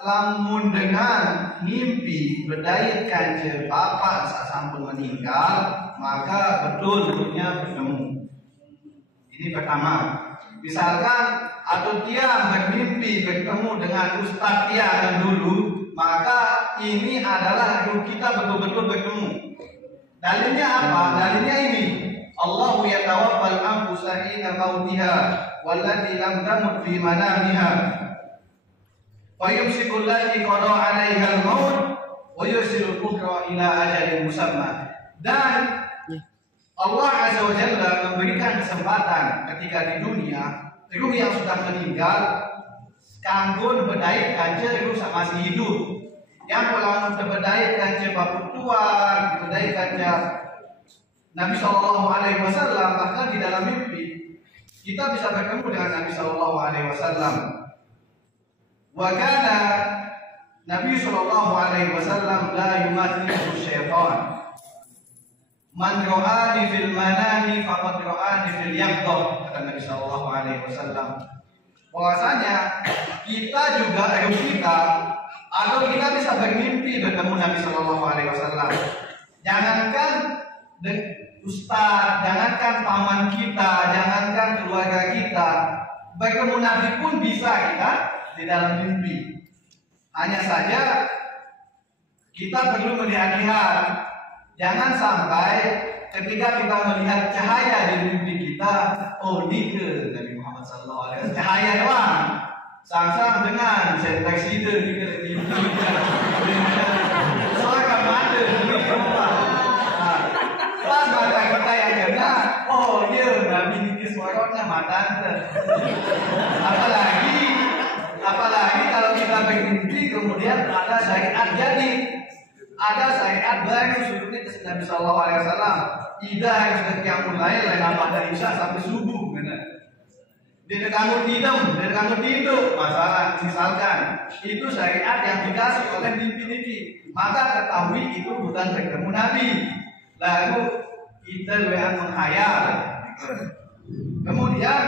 lamun dengan mimpi berdaya kanca bapak saat sampun meninggal, maka betul ruhnya bertemu. Ini pertama. Misalkan atau dia bermimpi bertemu dengan Ustaz dia yang dulu, maka ini adalah ruh kita betul-betul bertemu. Dalilnya apa? Dalilnya ini. Allahu yatawaffal anfusa hina mautiha wallati lam tamut fi manamiha. Fayumsikul lati qada 'alaiha al-maut wa yursilul ukhra ila ajalin musamma. Dan Allah Azza wa Jalla memberikan kesempatan ketika di dunia ruh yang sudah meninggal kanggo berdaya kanca ruh masih hidup. Yang kalau berdaya kanca bapak tua, berdaya kanca Nabi Sallallahu Alaihi Wasallam, bahkan di dalam mimpi kita bisa bertemu dengan Nabi Sallallahu Alaihi Wasallam. Wa kana Nabi Sallallahu Alaihi Wasallam la yumathilu syaitan. Man ra'ani fil manami faqad ra'ani fil yaqdah, kata Nabi sallallahu alaihi wasallam. Bahwasanya kita juga kita atau kita bisa bermimpi bertemu Nabi sallallahu alaihi wasallam. Jangankan ustaz, jangankan paman kita, jangankan keluarga kita, bertemu Nabi pun bisa kita di dalam mimpi. Hanya saja kita perlu melihat-lihat. Jangan sampai ketika kita melihat cahaya di mimpi kita, oh ini ke Nabi Muhammad SAW, cahaya doang. Sang-sang dengan sentex itu di mimpi kita. Soalnya mata di rumah. Pas mata kita yang kena, oh iya Nabi ini suaranya mata. Apalagi kalau kita bermimpi kemudian ada syariat jadi. Ada syariat baru surutnya ke Nabi Sallallahu Alaihi Wasallam. Ida harus ketika mulai lain pada isya sampai subuh, benar. Dia kamu tidur, masalah misalkan itu syariat yang dikasih oleh mimpi-mimpi. Maka ketahui itu bukan bertemu Nabi. Lalu kita menghayal. Kemudian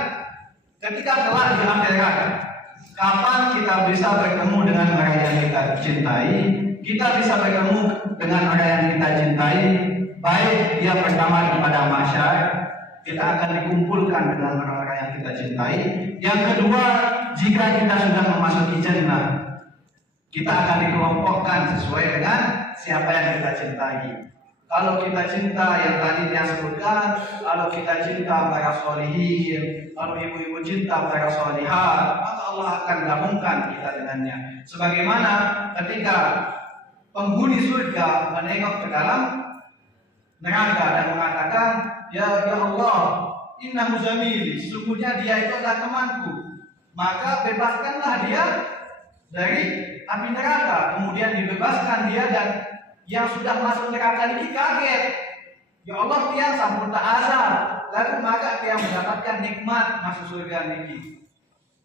ketika telah di akhirat, kapan kita bisa bertemu dengan orang yang kita cintai? Kita bisa bertemu dengan orang yang kita cintai, baik dia pertama pada masyar, kita akan dikumpulkan dengan orang-orang yang kita cintai. Yang kedua, jika kita sudah memasuki jannah, kita akan dikelompokkan sesuai dengan siapa yang kita cintai. Kalau kita cinta yang tadi dia sebutkan, kalau kita cinta para sholihin, kalau ibu-ibu cinta para sholihat, maka Allah akan gabungkan kita dengannya. Sebagaimana ketika penghuni surga menengok ke dalam neraka dan mengatakan, ya Allah, innahu zamili, sesungguhnya dia itu adalah temanku. Maka bebaskanlah dia dari api neraka. Kemudian dibebaskan dia, dan yang sudah masuk neraka ini kaget. Ya Allah, dia sampun tak azab. Lalu maka dia mendapatkan nikmat masuk surga ini.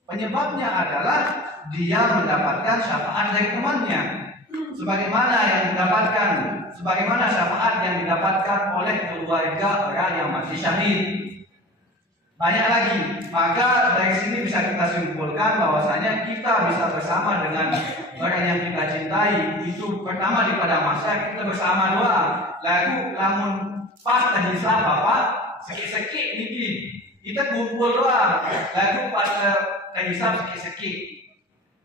Penyebabnya adalah dia mendapatkan syafaat dari temannya. Sebagaimana syafaat yang didapatkan oleh keluarga orang yang mati syahid. Banyak lagi. Maka dari sini bisa kita simpulkan bahwasanya kita bisa bersama dengan orang yang kita cintai. Itu pertama daripada masa kita bersama doa. Lalu lamun pas tadi Bapak sekit-sekit niki kita kumpul doa. Lalu pas tadi sekit-sekit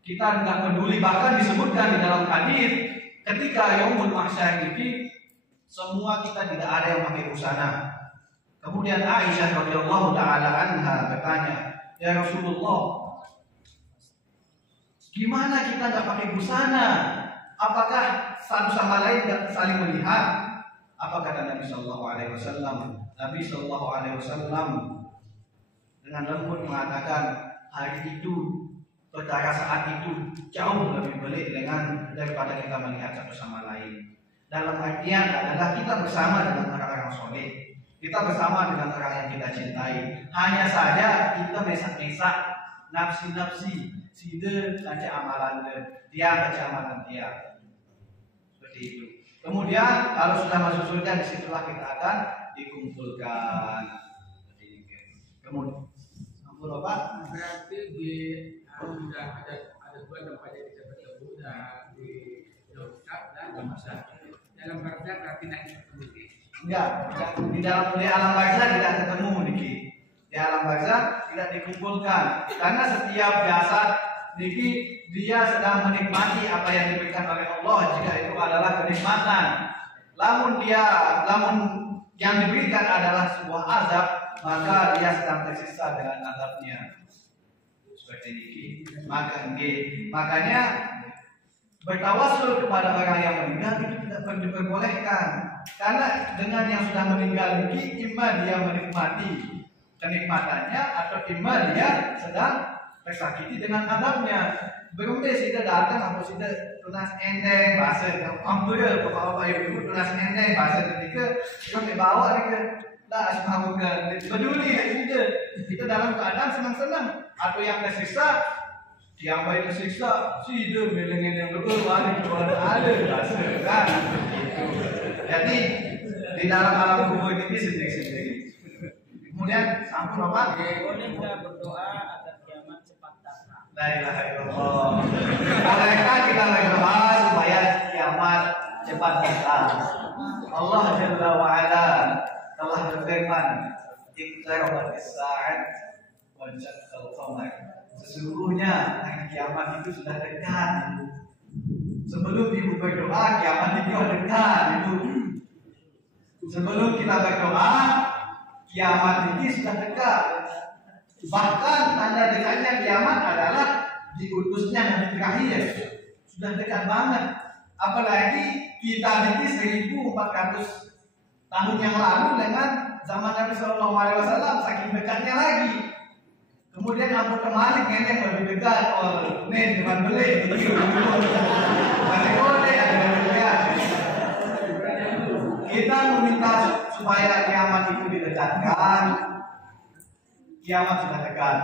kita tidak peduli, bahkan disebutkan di dalam hadis ketika yaumul mahsyar ini semua kita tidak ada yang pakai busana. Kemudian Aisyah radhiyallahu taala anha bertanya, "Ya Rasulullah, gimana kita tidak pakai busana? Apakah satu sama lain tidak saling melihat?" Apa kata Nabi sallallahu alaihi wasallam? Nabi sallallahu alaihi wasallam dengan lembut mengatakan, hari itu, pada saat itu jauh lebih baik daripada kita melihat satu sama lain. Dalam artian adalah kita bersama dengan orang-orang soleh, kita bersama dengan orang yang kita cintai. Hanya saja kita mesak-mesak nafsi-nafsi, sida kaca amalan dia, kaca amalan dia. Seperti itu. Kemudian kalau sudah masuk surga, disitulah kita akan dikumpulkan. Kemudian, Bapak, berarti di sudah ada dua tempat yang bisa bertemu di dosa dan di masa. Dalam barzah berarti tidak ketemu. Enggak, di alam barzah tidak ketemu niki. Di alam barzah tidak dikumpulkan karena setiap jasad niki dia sedang menikmati apa yang diberikan oleh Allah, jika itu adalah kenikmatan. Lamun yang diberikan adalah sebuah azab, maka dia sedang tersiksa dengan azabnya. Seperti ini. Makanya bertawasul kepada orang yang meninggal itu tidak diperbolehkan. Karena dengan yang sudah meninggal ini, imma dia menikmati kenikmatannya atau imma dia sedang tersakiti dengan azabnya. Berumbe sida datang apa sida tunas endeng bahasa ampun bapak ibu tunas endeng bahasa ketika kita bawa ke dah asmaul ke peduli sida kita dalam keadaan senang-senang atau yang tersiksa yang baik tersiksa sida melengin yang berubah di ada bahasa kan. Jadi di dalam alam kubur ini sendiri-sendiri. Kemudian sampun Bapak boleh kita berdoa agar kiamat cepat datang. La ilaha illallah. Mereka kita berdoa supaya kiamat cepat datang. Allah Jalla wa Ala telah berfirman, "Iqtarabat as-sa'at wa jaqqal qamar." Sesungguhnya hari kiamat itu sudah dekat. Sebelum ibu berdoa, kiamat itu dekat itu. Sebelum kita berdoa, kiamat ini sudah dekat. Bahkan tanda dekatnya kiamat adalah diutusnya Nabi terakhir. Sudah dekat banget. Apalagi kita ini 1400 tahun yang lalu dengan zaman Nabi SAW, saking dekatnya lagi. Kemudian Abu Temalik yang lebih dekat, nih depan beli, kita meminta supaya kiamat itu didekatkan. Kiamat sudah dekat.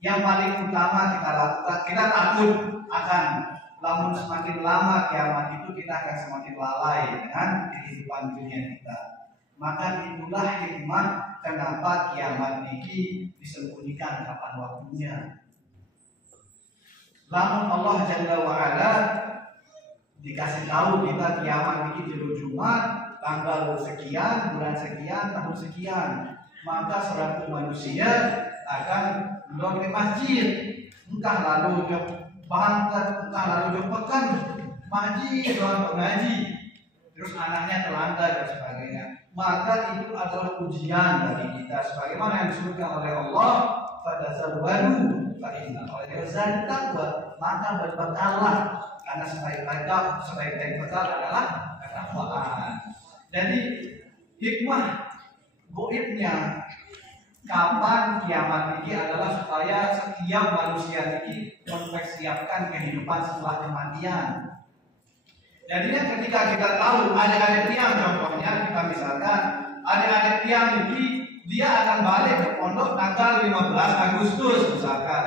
Yang paling utama kita lakukan, kita takut akan namun semakin lama kiamat itu kita akan semakin lalai dengan kehidupan dunia kita. Maka itulah hikmah kenapa kiamat ini disembunyikan kapan waktunya. Namun Allah Jalla wa Ala dikasih tahu kita kiamat ini di Jumat tanggal sekian, bulan sekian, tahun sekian. Maka seratus manusia akan mendorong ke masjid. Entah lalu ke bangkat, entah lalu ke pekan, masjid, doang pengaji. Terus anaknya terlantar dan sebagainya. Maka itu adalah ujian bagi kita. Sebagaimana yang disebutkan oleh Allah, "Fatazawwadu fa inna khairaz zadi taqwa." Maka berbekallah, karena sebaik-baik bekal adalah ketakwaan. Jadi hikmah goibnya kapan kiamat ini adalah supaya setiap manusia ini mempersiapkan kehidupan setelah kematian. Jadinya ketika kita tahu ada tiang, contohnya kita misalkan ada tiang ini dia akan balik ke pondok tanggal 15 Agustus misalkan,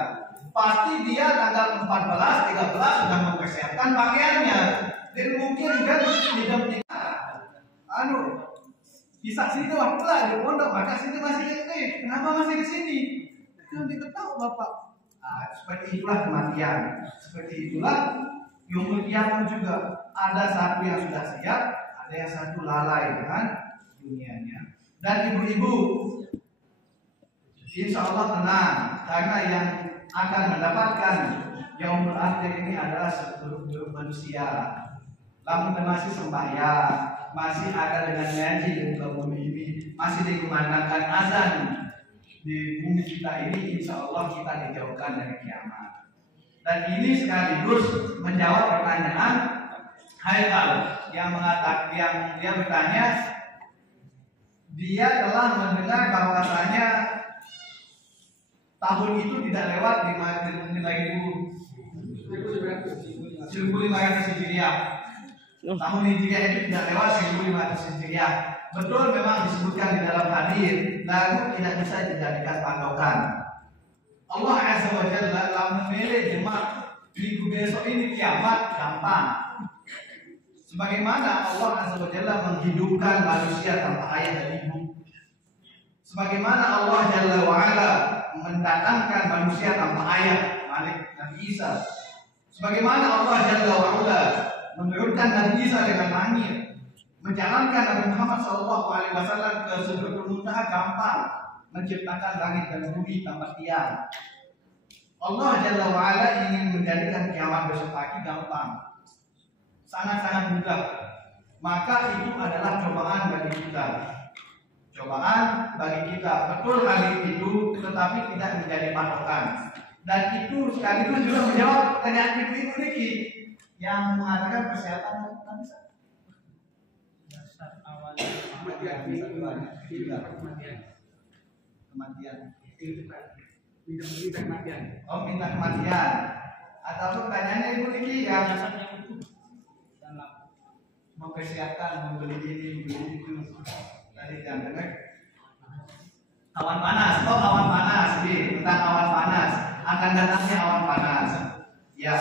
pasti dia tanggal 14, 13 sudah mempersiapkan pakaiannya. Dan mungkin kan tidak bisa sini waktu lah di pondok, maka sini masih di kenapa masih di sini? Kan kita tahu Bapak. Seperti itulah kematian. Seperti itulah yaumul qiyamah juga. Ada satu yang sudah siap, ada yang satu lalai dengan dunianya. Dan ibu-ibu, insya Allah tenang, karena yang akan mendapatkan yaumul akhir ini adalah seluruh manusia. Namun masih sembahyang, masih ada dengan ngaji di muka bumi ini, masih dikumandangkan azan di bumi kita ini, insya Allah kita dijauhkan dari kiamat. Dan ini sekaligus menjawab pertanyaan Haikal yang dia bertanya, dia telah mendengar bahwasanya tahun itu tidak lewat di 1500 Hijriah. Tahun Hijriah itu tidak lewat 1500 Hijriah. Betul memang disebutkan di dalam hadis, lalu tidak bisa dijadikan patokan. Allah Azza wa Jalla dalam memilih jemaah minggu besok ini kiamat gampang. Sebagaimana Allah Azza wa Jalla menghidupkan manusia tanpa ayah dan ibu. Sebagaimana Allah Jalla wa Ala mendatangkan manusia tanpa ayah, Malik Nabi Isa. Sebagaimana Allah Jalla wa Ala menurunkan Nabi Isa dengan langit, menjalankan Nabi Muhammad SAW ke Sidratul Muntaha gampang, menciptakan langit dan bumi tanpa tiang. Allah Jalla wa Ala ingin menjadikan kiamat besok pagi gampang, sangat-sangat mudah. Maka itu adalah cobaan bagi kita. Cobaan bagi kita. Betul hal itu, tetapi tidak menjadi patokan. Dan itu sekaligus juga menjawab pertanyaan ibu-ibu ini yang mengatakan persiapan tak bisa. Dasar awal Kematian. Kematian. Oh, minta kematian. Atau pertanyaannya ibu Niki yang dasarnya itu dalam mempersiapkan membeli ini, membeli itu. Tadi yang dengar awan panas. Oh, awan panas. Tentang awan panas. Akan datangnya awan panas. Ya.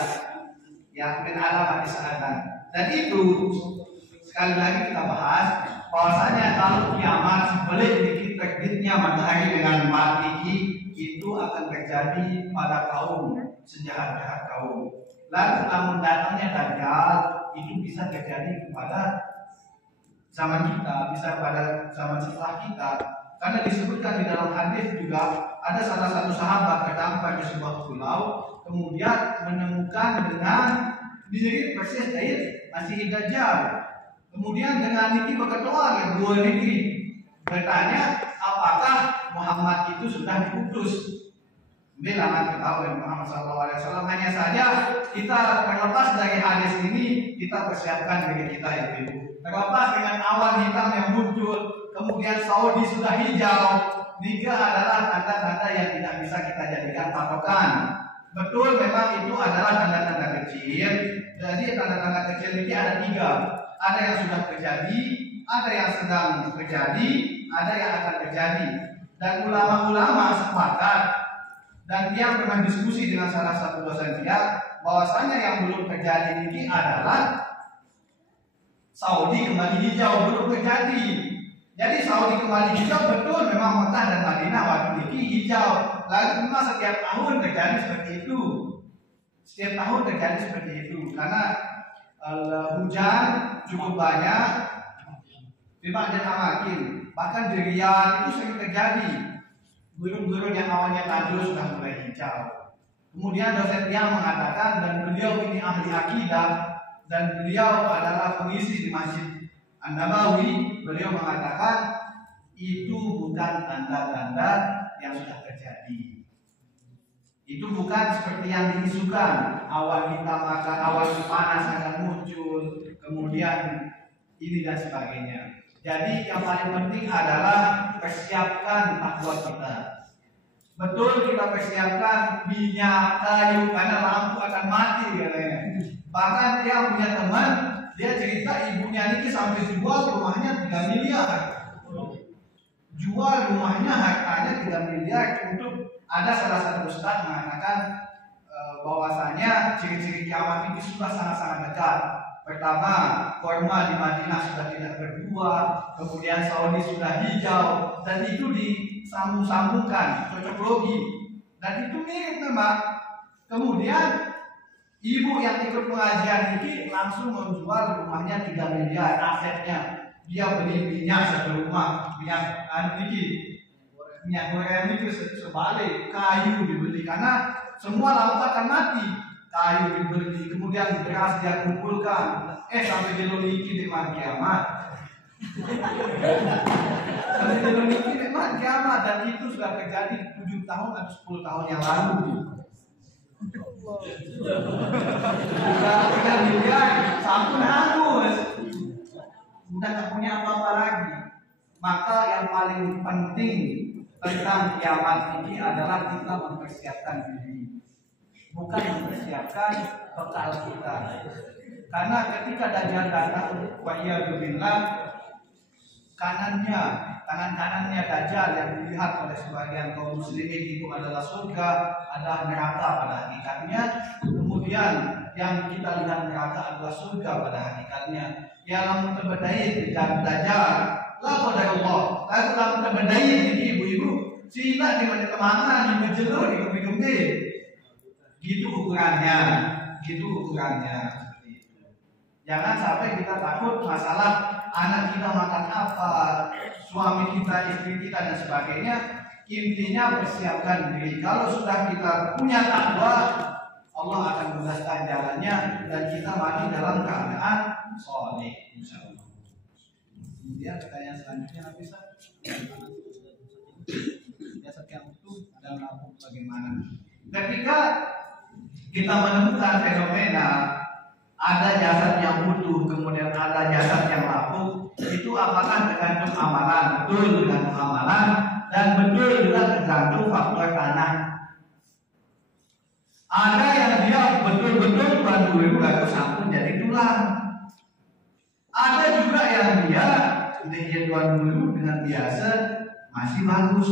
Yang min alamat disahkan. Dan itu sekali lagi kita bahas bahwasanya kalau kiamat sebelum dikit terbitnya matahari dengan mati itu akan terjadi pada kaum sejahat-jahat kaum. Lalu namun datangnya Dajjal itu bisa terjadi kepada zaman kita, bisa pada zaman setelah kita. Karena disebutkan di dalam hadis juga ada salah satu sahabat berdampar di sebuah pulau, kemudian menemukan dengan diri persis masih Dajjal. Kemudian dengan ini berketua ke dua negeri, bertanya apakah Muhammad itu sudah diutus. Bilangan ketahui Muhammad SAW. Hanya saja kita terlepas dari hadis ini, kita persiapkan diri kita itu. Terlepas dengan awan hitam yang muncul, kemudian Saudi sudah hijau, tiga adalah tanda-tanda yang tidak bisa kita jadikan patokan. Betul memang itu adalah tanda-tanda kecil. Jadi tanda-tanda kecil ini ada tiga. Ada yang sudah terjadi, ada yang sedang terjadi, ada yang akan terjadi. Dan ulama-ulama sepakat dan dia pernah diskusi dengan salah satu dosen dia bahwasanya yang belum terjadi ini adalah Saudi kembali hijau, belum terjadi. Jadi Saudi kembali hijau betul memang Mekah dan Madinah waktu ini hijau. Lalu memang setiap tahun terjadi seperti itu. Setiap tahun terjadi seperti itu karena hujan cukup banyak di Ba'dal Amakin. Bahkan di Riyadh itu sering terjadi. Gunung-gunung yang awalnya tandus sudah mulai hijau. Kemudian dosen dia mengatakan dan beliau ini ahli akidah dan beliau adalah pengisi di Masjid An-Nabawi. Beliau mengatakan itu bukan tanda-tanda yang sudah terjadi. Itu bukan seperti yang diisukan awan hitam akan awan panas akan muncul, kemudian ini dan sebagainya. Jadi yang paling penting adalah persiapkan takwa kita. Betul kita persiapkan minyak kayu karena lampu akan mati katanya. Bahkan dia punya teman, dia cerita ibunya ini sampai jual rumahnya 3 miliar. Jual rumahnya hartanya 3 miliar untuk ada salah satu ustaz mengatakan bahwasanya ciri-ciri kiamat itu sudah sangat-sangat dekat. Pertama, korma di Madinah sudah tidak berbuah, kemudian Saudi sudah hijau, dan itu disambung-sambungkan, cocok logi, dan itu mirip memang. Kemudian ibu yang ikut pengajian ini langsung menjual rumahnya 3 miliar asetnya. Dia beli minyak satu rumah, minyak goreng itu sebalik, kayu dibeli karena semua lampu akan mati. Kayu dibeli, kemudian beras dia kumpulkan, sampai diluniki nikmat kiamat. Sampai diluniki nikmat kiamat, dan itu sudah terjadi 7 tahun atau 10 tahun yang lalu. Sudah 3 miliar, sampun hangus, udah tak punya apa-apa lagi. Maka yang paling penting tentang kiamat ini adalah kita mempersiapkan diri, bukan mempersiapkan bekal kita. Karena ketika Dajjal datang, wa'iyadzubillah, tangan kanannya Dajjal yang dilihat oleh sebagian kaum muslimin itu adalah surga, adalah neraka pada hakikatnya. Kemudian yang kita lihat neraka adalah surga pada hakikatnya. Yang terbedai dengan Dajjal, la qadarullah, lalu lamun terbedai ini ibu-ibu, sila di mana kemana, di menjelur, di kembi-kembi. Gitu ukurannya. Jangan sampai kita takut masalah anak kita makan apa, suami kita, istri kita dan sebagainya. Intinya persiapkan diri. Kalau sudah kita punya takwa, Allah akan mudahkan jalannya dan kita mati dalam keadaan soleh, insyaallah. Kemudian pertanyaan selanjutnya bisa jasad yang utuh adalah bagaimana? Ketika kita menemukan fenomena ada jasad yang utuh, kemudian ada jasad yang lapuk, itu apakah tergantung amalan? Betul tergantung amalan, dan betul juga tergantung faktor tanah. Ada yang dia betul-betul bantu bagus sampun jadi tulang. Ada juga yang dia dulu dengan biasa masih bagus.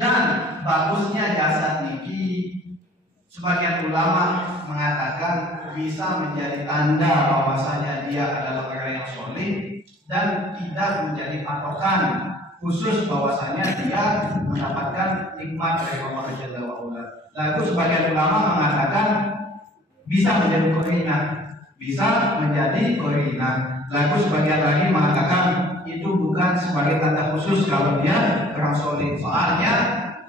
Dan bagusnya jasad niki, sebagian ulama mengatakan bisa menjadi tanda bahwasanya dia adalah orang yang soleh dan tidak menjadi patokan khusus bahwasanya dia mendapatkan nikmat dari Allah Jalla wa Ala. Lalu sebagian ulama mengatakan bisa menjadi korina. Lalu sebagian lagi mengatakan itu bukan sebagai tanda khusus kalau dia orang soleh. Soalnya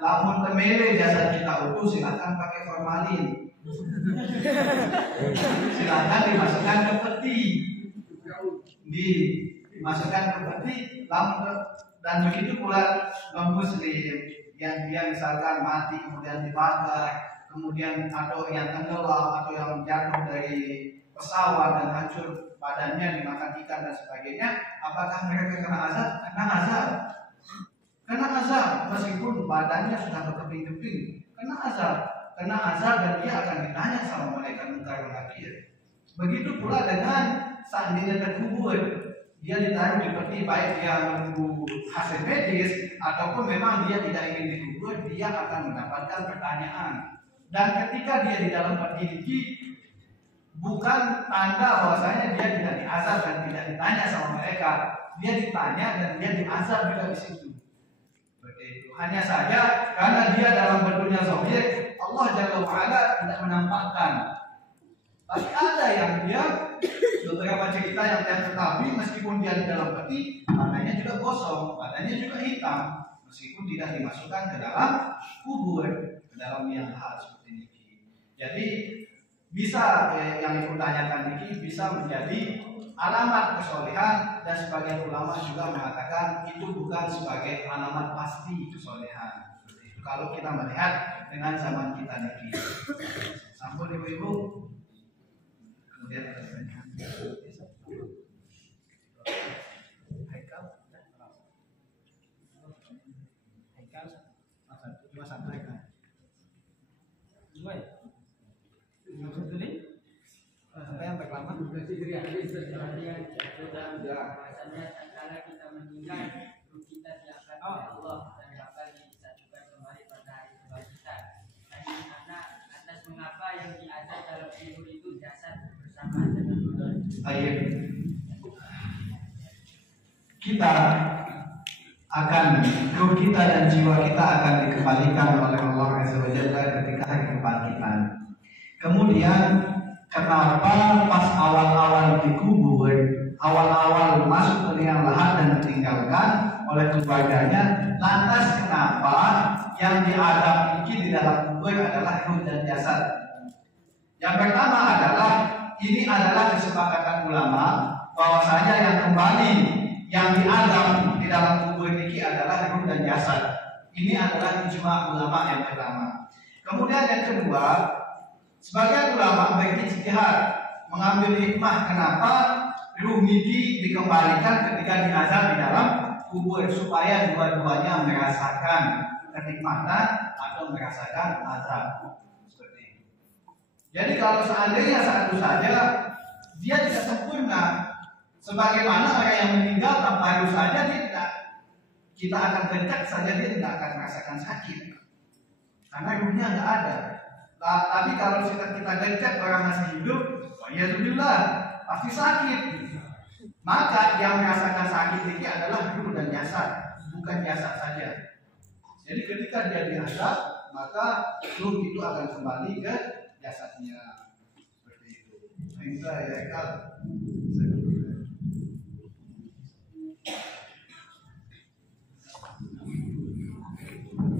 lamun temele jasad kita utuh silakan pakai formalin. Silakan dimasukkan ke peti. Dimasukkan ke peti dan begitu pula non-muslim yang dia misalkan mati kemudian dibakar, kemudian atau yang tenggelam atau yang jatuh dari pesawat dan hancur badannya dimakan ikan dan sebagainya, apakah mereka kena azab? Kena azab meskipun badannya sudah berkeping-keping, kena azab dan dia akan ditanya sama malaikat munkar dan nakir. Begitu pula dengan saat dia terkubur, dia ditaruh di peti, baik dia menunggu hasil medis ataupun memang dia tidak ingin dikubur, dia akan mendapatkan pertanyaan. Dan ketika dia di dalam peti ini, bukan tanda bahwasanya dia tidak diazab dan tidak ditanya sama mereka, dia ditanya dan dia diazab juga di situ. Seperti itu. Hanya saja karena dia dalam bentuknya zahir, Allah Jalla wa Ala tidak menampakkan. Tapi ada yang dia beberapa cerita yang dia ketahui meskipun dia di dalam peti, badannya juga kosong, badannya juga hitam, meskipun tidak dimasukkan ke dalam kubur, ke dalam liang lahat seperti ini. Jadi bisa yang ibu tanyakan ini bisa menjadi alamat kesolehan, dan sebagian ulama juga mengatakan itu bukan sebagai alamat pasti kesolehan. Kalau kita melihat dengan zaman kita ini, sampun ibu-ibu. Kemudian ada pertanyaan. Dua ya? Betul nih? Sampai yang lama? Bahasanya antara kita meninggal, ruh kita diangkat oleh Allah dan bakal disatukan kembali pada hari kebangkitan. Tadi karena atas mengapa yang diazab dalam kubur itu jasad bersamaan dengan tubuh. Baik. Kita akan ruh kita dan jiwa kita akan dikembalikan oleh Allah Azza wa Jalla ketika hari kebangkitan. Kemudian kenapa pas awal-awal dikubur, awal-awal masuk ke liang lahat dan ditinggalkan oleh keluarganya, lantas kenapa yang diadab ini di dalam kubur adalah ruh dan jasad? Yang pertama adalah ini adalah kesepakatan ulama bahwasanya yang kembali yang diadab di dalam kubur ini adalah ruh dan jasad. Ini adalah ijma ulama yang pertama. Kemudian yang kedua, sebagian ulama berijtihad mengambil hikmah kenapa ruh ini dikembalikan ketika diazab di dalam kubur supaya dua-duanya merasakan kenikmatan atau merasakan azab. Seperti itu. Jadi kalau seandainya satu saja dia tidak sempurna, sebagaimana orang yang meninggal tanpa ruh saja dia tidak, kita akan kencak saja dia tidak akan merasakan sakit karena ruhnya nggak ada. Tapi kalau kita gencet orang masih hidup, waliyadzubillah, pasti sakit. Maka yang merasakan sakit ini adalah ruh dan jasad, bukan jasad saja. Jadi ketika dia diazab, maka ruh itu akan kembali ke jasadnya. Seperti itu. Insya Allah.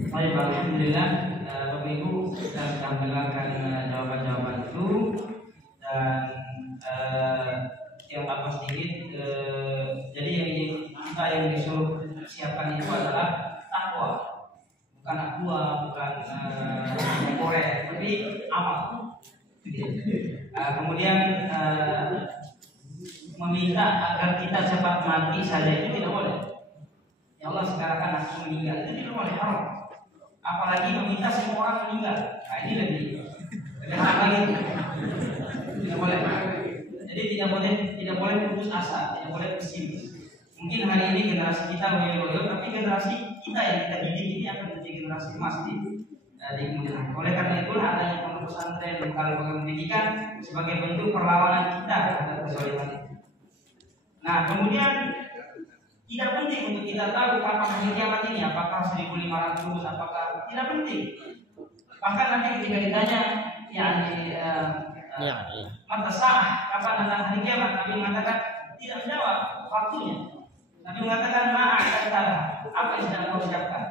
Baik, alhamdulillah. Bapak Ibu kita sudah mendengarkan jawaban-jawaban itu dan yang tambah sedikit. Jadi yang disuruh siapkan itu adalah takwa, bukan aqua, bukan korek, tapi amal. Kemudian meminta agar kita cepat mati saja itu tidak boleh. Ya Allah sekarang kan aku meninggal, itu tidak boleh, haram. Apalagi meminta semua orang meninggal. Nah, ini lebih lagi. Tidak boleh. Jadi tidak boleh putus asa, tidak boleh pesimis. Mungkin hari ini generasi kita loyo-loyo, tapi generasi kita yang kita didik ini akan menjadi generasi emas di kemudian hari. Oleh karena itu adanya pondok pesantren dan lembaga pendidikan sebagai bentuk perlawanan kita terhadap kezaliman itu. Nah, kemudian tidak penting untuk kita tahu kapan hari kiamat ini, apakah 1500, apakah tidak penting. Bahkan nanti ketika ditanya, mata sah kapan datang hari kiamat, Nabi mengatakan tidak menjawab waktunya. Nabi mengatakan apa yang sedang kau siapkan.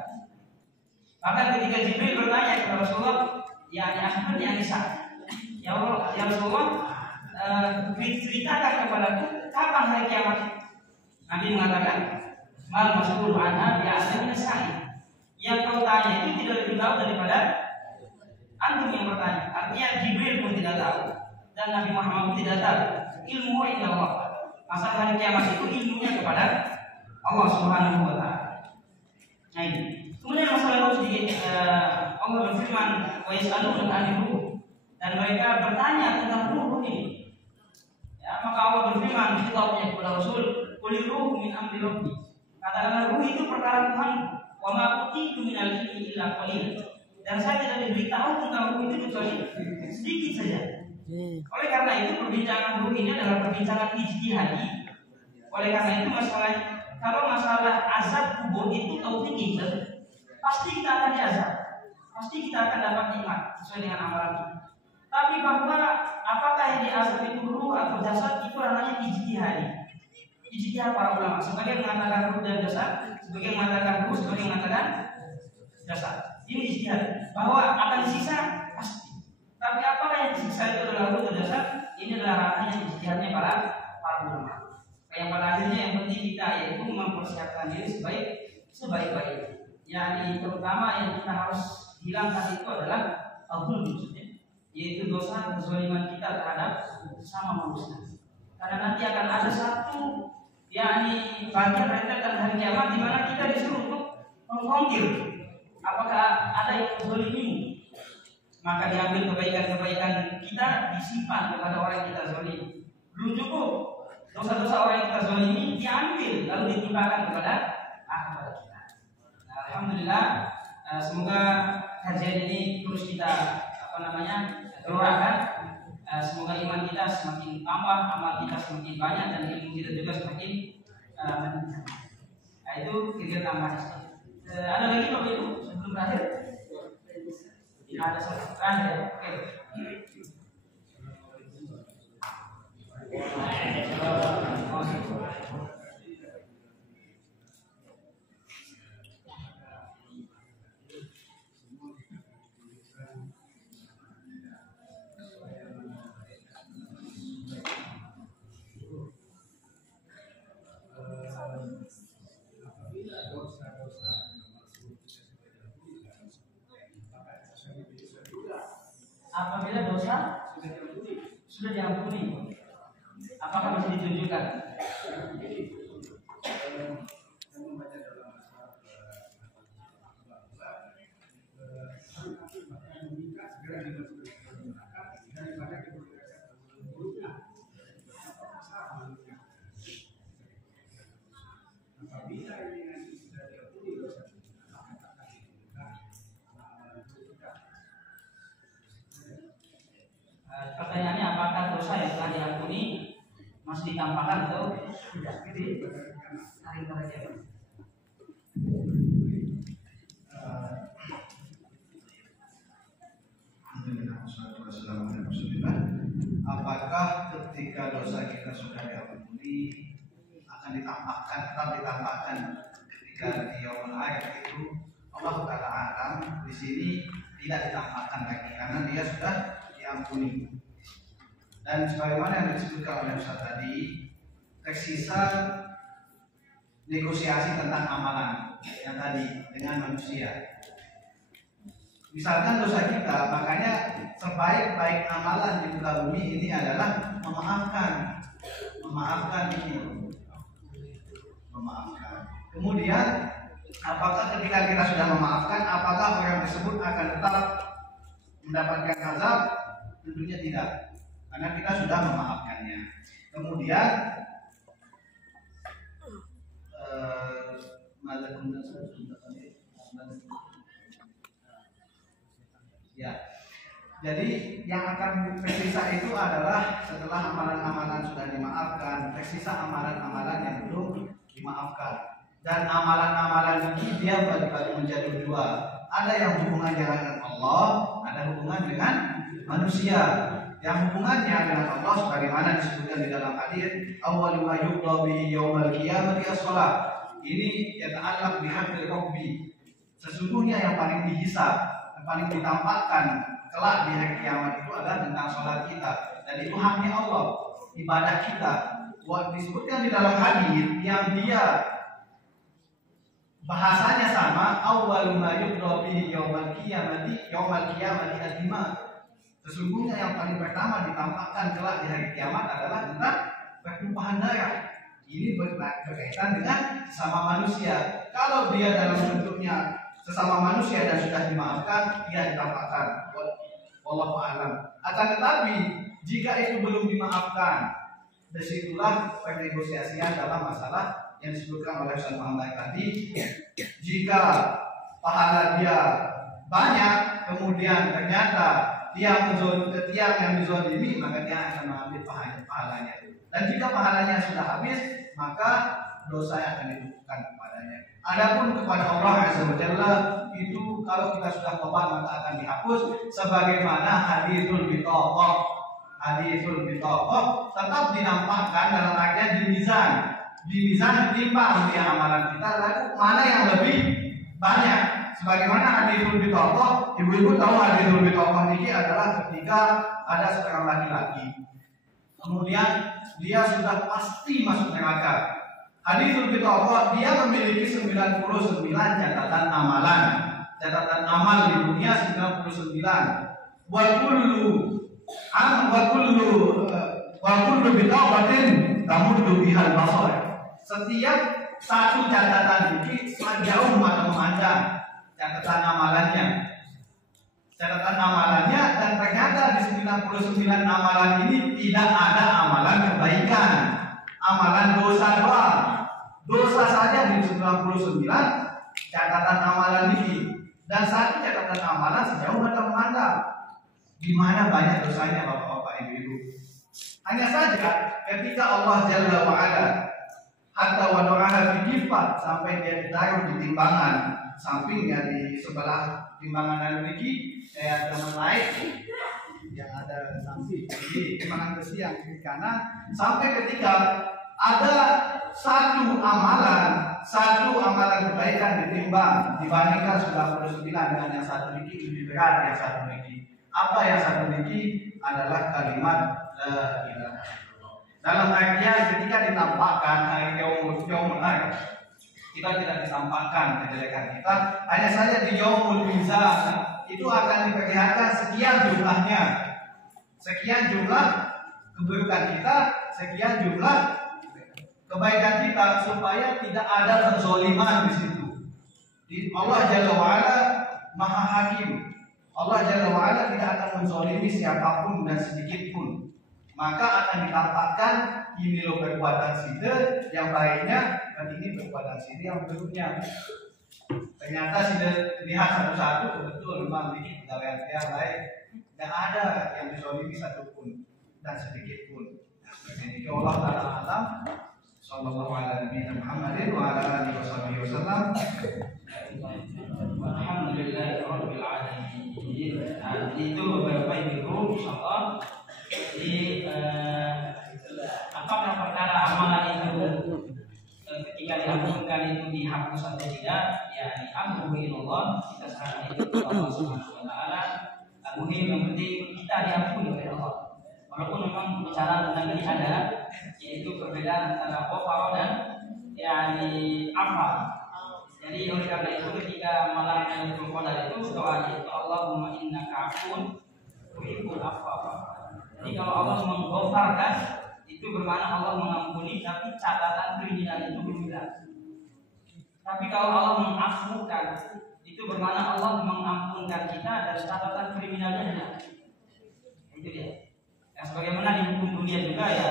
Bahkan ketika Jibril bertanya kepada Rasulullah, Ahmad Nisa, ya Allah, ya Rasulullah, ceritakan kepadaku kapan hari kiamat. Nabi mengatakan, mal mas'ul anha bi'alim sa'i. Yang kau tanya itu tidak lebih tahu daripada antum yang bertanya. Artinya Jibril pun tidak tahu dan Nabi Muhammad pun tidak tahu. Ilmu inda Allah. Masalah hari kiamat itu ilmunya kepada Allah Subhanahu wa taala. Nah ini. Kemudian masalah itu sedikit Allah berfirman, wa yas'aluna 'anil ruh, dan mereka bertanya tentang ruh ini. Ya, maka Allah berfirman khitabnya kepada Rasul, "Qul ruh min amri rabbi." Katakanlah ruh itu perkara Tuhan. Wa ma utitu minal ilmi illa qalil. Dan saya tidak diberitahu tentang ruh itu kecuali sedikit saja. Oleh karena itu perbincangan ruh ini adalah perbincangan ijtihadi. Oleh karena itu kalau masalah azab kubur itu tauhid, pasti kita akan diazab. Pasti kita akan dapat nikmat sesuai dengan amalan kita. Tapi bahwa apakah yang diazab itu ruh atau jasad itu ranahnya ijtihadi. Ijtihad para ulama, sebagian mengatakan ruh dan jasad, sebagian mengatakan ruh, sebagian mengatakan jasad. Ini ijtihad bahwa akan sisa pasti. Tapi apakah yang sisa itu adalah ruh dan jasad? Ini adalah ranahnya ijtihadnya para ulama. Yang pada akhirnya yang penting kita yaitu mempersiapkan diri sebaik-baiknya. Yang terutama yang kita harus hilangkan itu adalah al-zulm, yaitu dosa kezaliman kita terhadap sesama manusia. Karena nanti akan ada satu bagian rentetan hari kiamat di mana kita disuruh untuk mengkonfirmasi apakah ada yang menzalimimu. maka diambil kebaikan-kebaikan kita disimpan kepada orang yang kita zalimi. Belum cukup, dosa-dosa orang yang kita zalimi diambil lalu ditimpakan kepada kita. Nah, alhamdulillah, semoga kajian ini terus kita gelorakan. Semoga iman kita semakin tambah, amal kita semakin banyak, dan ilmu kita juga semakin meningkat. Nah, itu kegiatan tambahan. Ada lagi Bapak Ibu sebelum berakhir? Ada satu terakhir. Oke. Apabila dosa sudah diampuni, apakah masih ditunjukkan? Pertanyaannya, apakah dosa yang telah diampuni masih ditampakkan atau tidak? Jadi, tarik saja. Apakah ketika dosa kita sudah diampuni akan tetap ditampakkan ketika di yaumul akhir itu? Allah Ta'ala alam, di sini tidak ditampakkan lagi karena dia sudah diampuni. Dan sebagaimana yang disebutkan oleh Ustaz tadi, tersisa negosiasi tentang amalan yang tadi dengan manusia. Misalkan dosa kita, makanya sebaik-baik amalan di muka bumi ini adalah memaafkan ini, memaafkan. Kemudian, apakah ketika kita sudah memaafkan, apakah orang tersebut akan tetap mendapatkan azab? Tentunya tidak, karena kita sudah memaafkannya. Kemudian, ya, jadi yang akan tersisa itu adalah setelah amalan-amalan sudah dimaafkan, tersisa amalan-amalan yang belum dimaafkan. Dan amalan-amalan ini dia bagi-bagi menjadi dua. Ada yang hubungan dengan Allah, ada hubungan dengan manusia. Yang hubungannya dengan Allah sebagaimana disebutkan di dalam hadis, awwalu ma yuqda bihi yaumil qiyamati as-shalah. Ini yata'allaq bihaqqi rabbi. Sesungguhnya yang paling dihisab, yang paling ditampakkan kelak di hari kiamat itu adalah tentang sholat kita, dan itu haknya Allah, ibadah kita. Disebutkan di dalam hadis yang dia bahasanya sama, awwalu ma yuqda bihi yaumil qiyamati ad-dima. Sesungguhnya yang paling pertama ditampakkan kelak di hari kiamat adalah tentang pertumpahan darah. Ini berkaitan dengan sesama manusia. Kalau dia dalam bentuknya sesama manusia dan sudah dimaafkan, dia ditampakkan. Wallahu a'lam. Akan tetapi jika itu belum dimaafkan, disitulah pernegosiasian dalam masalah yang disebutkan oleh Ustaz Muhammad tadi. Jika pahala dia banyak, kemudian ternyata dia yang dizalimi, maka dia akan mengambil pahalanya. Dan jika pahalanya sudah habis, maka dosa yang akan ditumpukkan kepadanya. Adapun kepada Allah Azza wa Jalla, itu kalau kita sudah tobat maka akan dihapus, sebagaimana hadithul bitaqah. Hadithul bitaqah tetap dinampakkan dalam artian di mizan. Di mizan ditimbang dia amalan kita, lalu mana yang lebih banyak. Sebagaimana hadithul bitaqah, ibu-ibu tahu hadithul bitaqah ini adalah ketika ada seorang laki-laki, kemudian dia sudah pasti masuk neraka. Hadithul bitaqah, dia memiliki 99 catatan amalan. Catatan amal di dunia 99. Wa kullu bitaqatin tamuddu bihal basar. Setiap satu catatan ini sangat jauh atau memanjang catatan amalannya. catatan amalannya, dan ternyata di 99 amalan ini tidak ada amalan kebaikan, amalan dosa doang. Dosa saja di 99 catatan amalan ini, dan satu catatan amalan sejauh mata memandang. Di mana banyak dosanya bapak-bapak ibu-ibu. Hanya saja ketika Allah Jalla wa'ala hatta wa do'aha fi kifat, sampai dia ditaruh di timbangan, sampingnya di sebelah timbangan memiliki ada naik yang ada sanksi di timbangan besi yang kiri kanan, sampai ketika ada satu amalan kebaikan ditimbang dibandingkan 99 dengan yang satu niki lebih berat yang satu niki. Apa yang satu niki adalah kalimat la ilaha illallah. Dalam artian ketika ditampakkan hari yaumul akhir, kita tidak ditampakkan kejelekan kita, hanya saja di yaumul mizan itu akan diperlihatkan sekian jumlahnya, sekian jumlah keburukan kita, sekian jumlah kebaikan kita, supaya tidak ada penzoliman di situ. Allah Jalla wa'ala Maha Hakim. Allah Jalla wa'ala tidak akan menzolimi siapapun dan sedikit pun. Maka akan ditampakkan ini loh perbuatan sini yang baiknya, dan ini perbuatan sini yang buruknya. Ternyata sudah lihat satu-satu, betul memang ini pegawai yang baik, tidak ada yang dizolimi satupun dan sedikit pun. Jadi Allah Ta'ala alam. Sallallahu alaihi Muhammadin wa ala alihi wasallam. Alhamdulillahirabbil alamin. Itu beberapa ibu insyaallah. Jadi apakah perkara amalan itu ketika dilakukan itu dihapus atau tidak? Ya, amruhu ilallah, kita serahkan itu kepada Allah Subhanahu wa taala. Muhim yang penting kita diampuni oleh Allah. Walaupun memang bicara tentang ini ada, yaitu perbedaan antara ghafara dan yakni afa. Jadi oleh karena itu ketika malam Lailatul Qadar itu doa itu Allahumma innaka afun tuhibbul afwa. Jadi kalau Allah mengghafarkan itu bermakna Allah mengampuni, tapi catatan kriminal itu berbeda. Tapi kalau Allah mengafukan itu bermakna Allah mengampunkan kita dan catatan kriminalnya tidak. Itu dia. Yang sebagaimana di hukum dunia juga ya,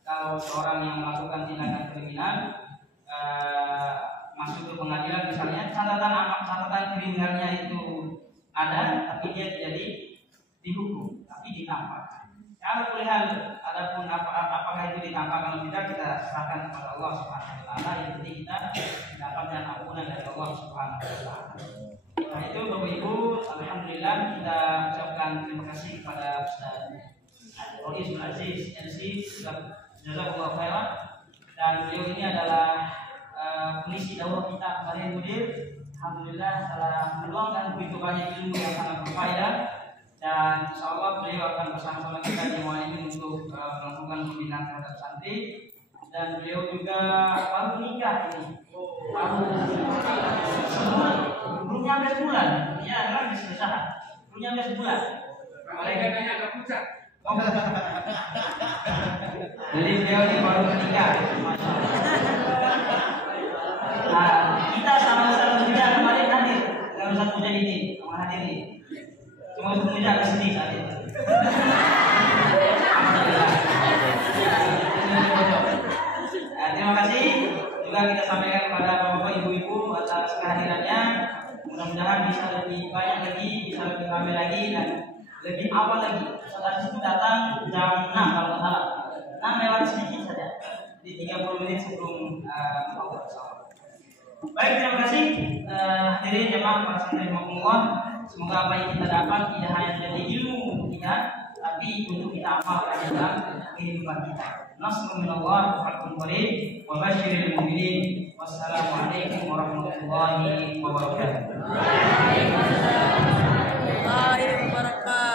kalau seorang yang melakukan tindakan kriminal masuk ke pengadilan misalnya, catatan kriminalnya itu ada, tapi dia tidak dihukum, tapi ditampakkan. Kalau melihat adapun apakah itu ditampakkan atau tidak, kita serahkan kepada Allah Subhanahu wa taala. Yang penting kita mendapatkan ampunan dari Allah Subhanahu wa taala. Nah itu Bapak Ibu, alhamdulillah kita ucapkan terima kasih kepada Ustaz Roisul Aziz MC, jazakallahu khairan. Dan beliau ini adalah pengisi daurah kita kemarin mudir. Alhamdulillah telah meluangkan begitu banyak ilmu yang sangat berfaedah, dan insyaallah beliau akan bersama-sama kita di malam ini untuk melakukan pembinaan terhadap santri. Dan beliau juga baru nikah ini, belum nyampe sebulan, ya kan bisa belum nyampe sebulan. Mereka nanya agak pucat. Jadi beliau ini baru menikah. Nah, kita sama Ustaz Muda kemarin hadir, dengan Ustaz Muda ini sama hadir nih. Cuma Ustaz Muda ke sini saat itu. Terima kasih juga kita sampaikan kepada bapak ibu-ibu atas kehadirannya. Mudah-mudahan bisa lebih banyak lagi, bisa lebih ramai lagi, dan lebih awal lagi. Saat itu datang jam 6 kalau nggak salah, 6 lewat sedikit saja, di 30 menit sebelum awal. Baik, terima kasih hadirin jemaah para santri rahimakumullah. Semoga apa yang kita dapat tidak hanya menjadi ilmu untuk kita, tapi untuk kita amalkan dalam kehidupan kita. Nasrun minallah wa fathun qarib wa basyiril mu'minin. Wassalamualaikum warahmatullahi wabarakatuh. Waalaikumsalam warahmatullahi wabarakatuh.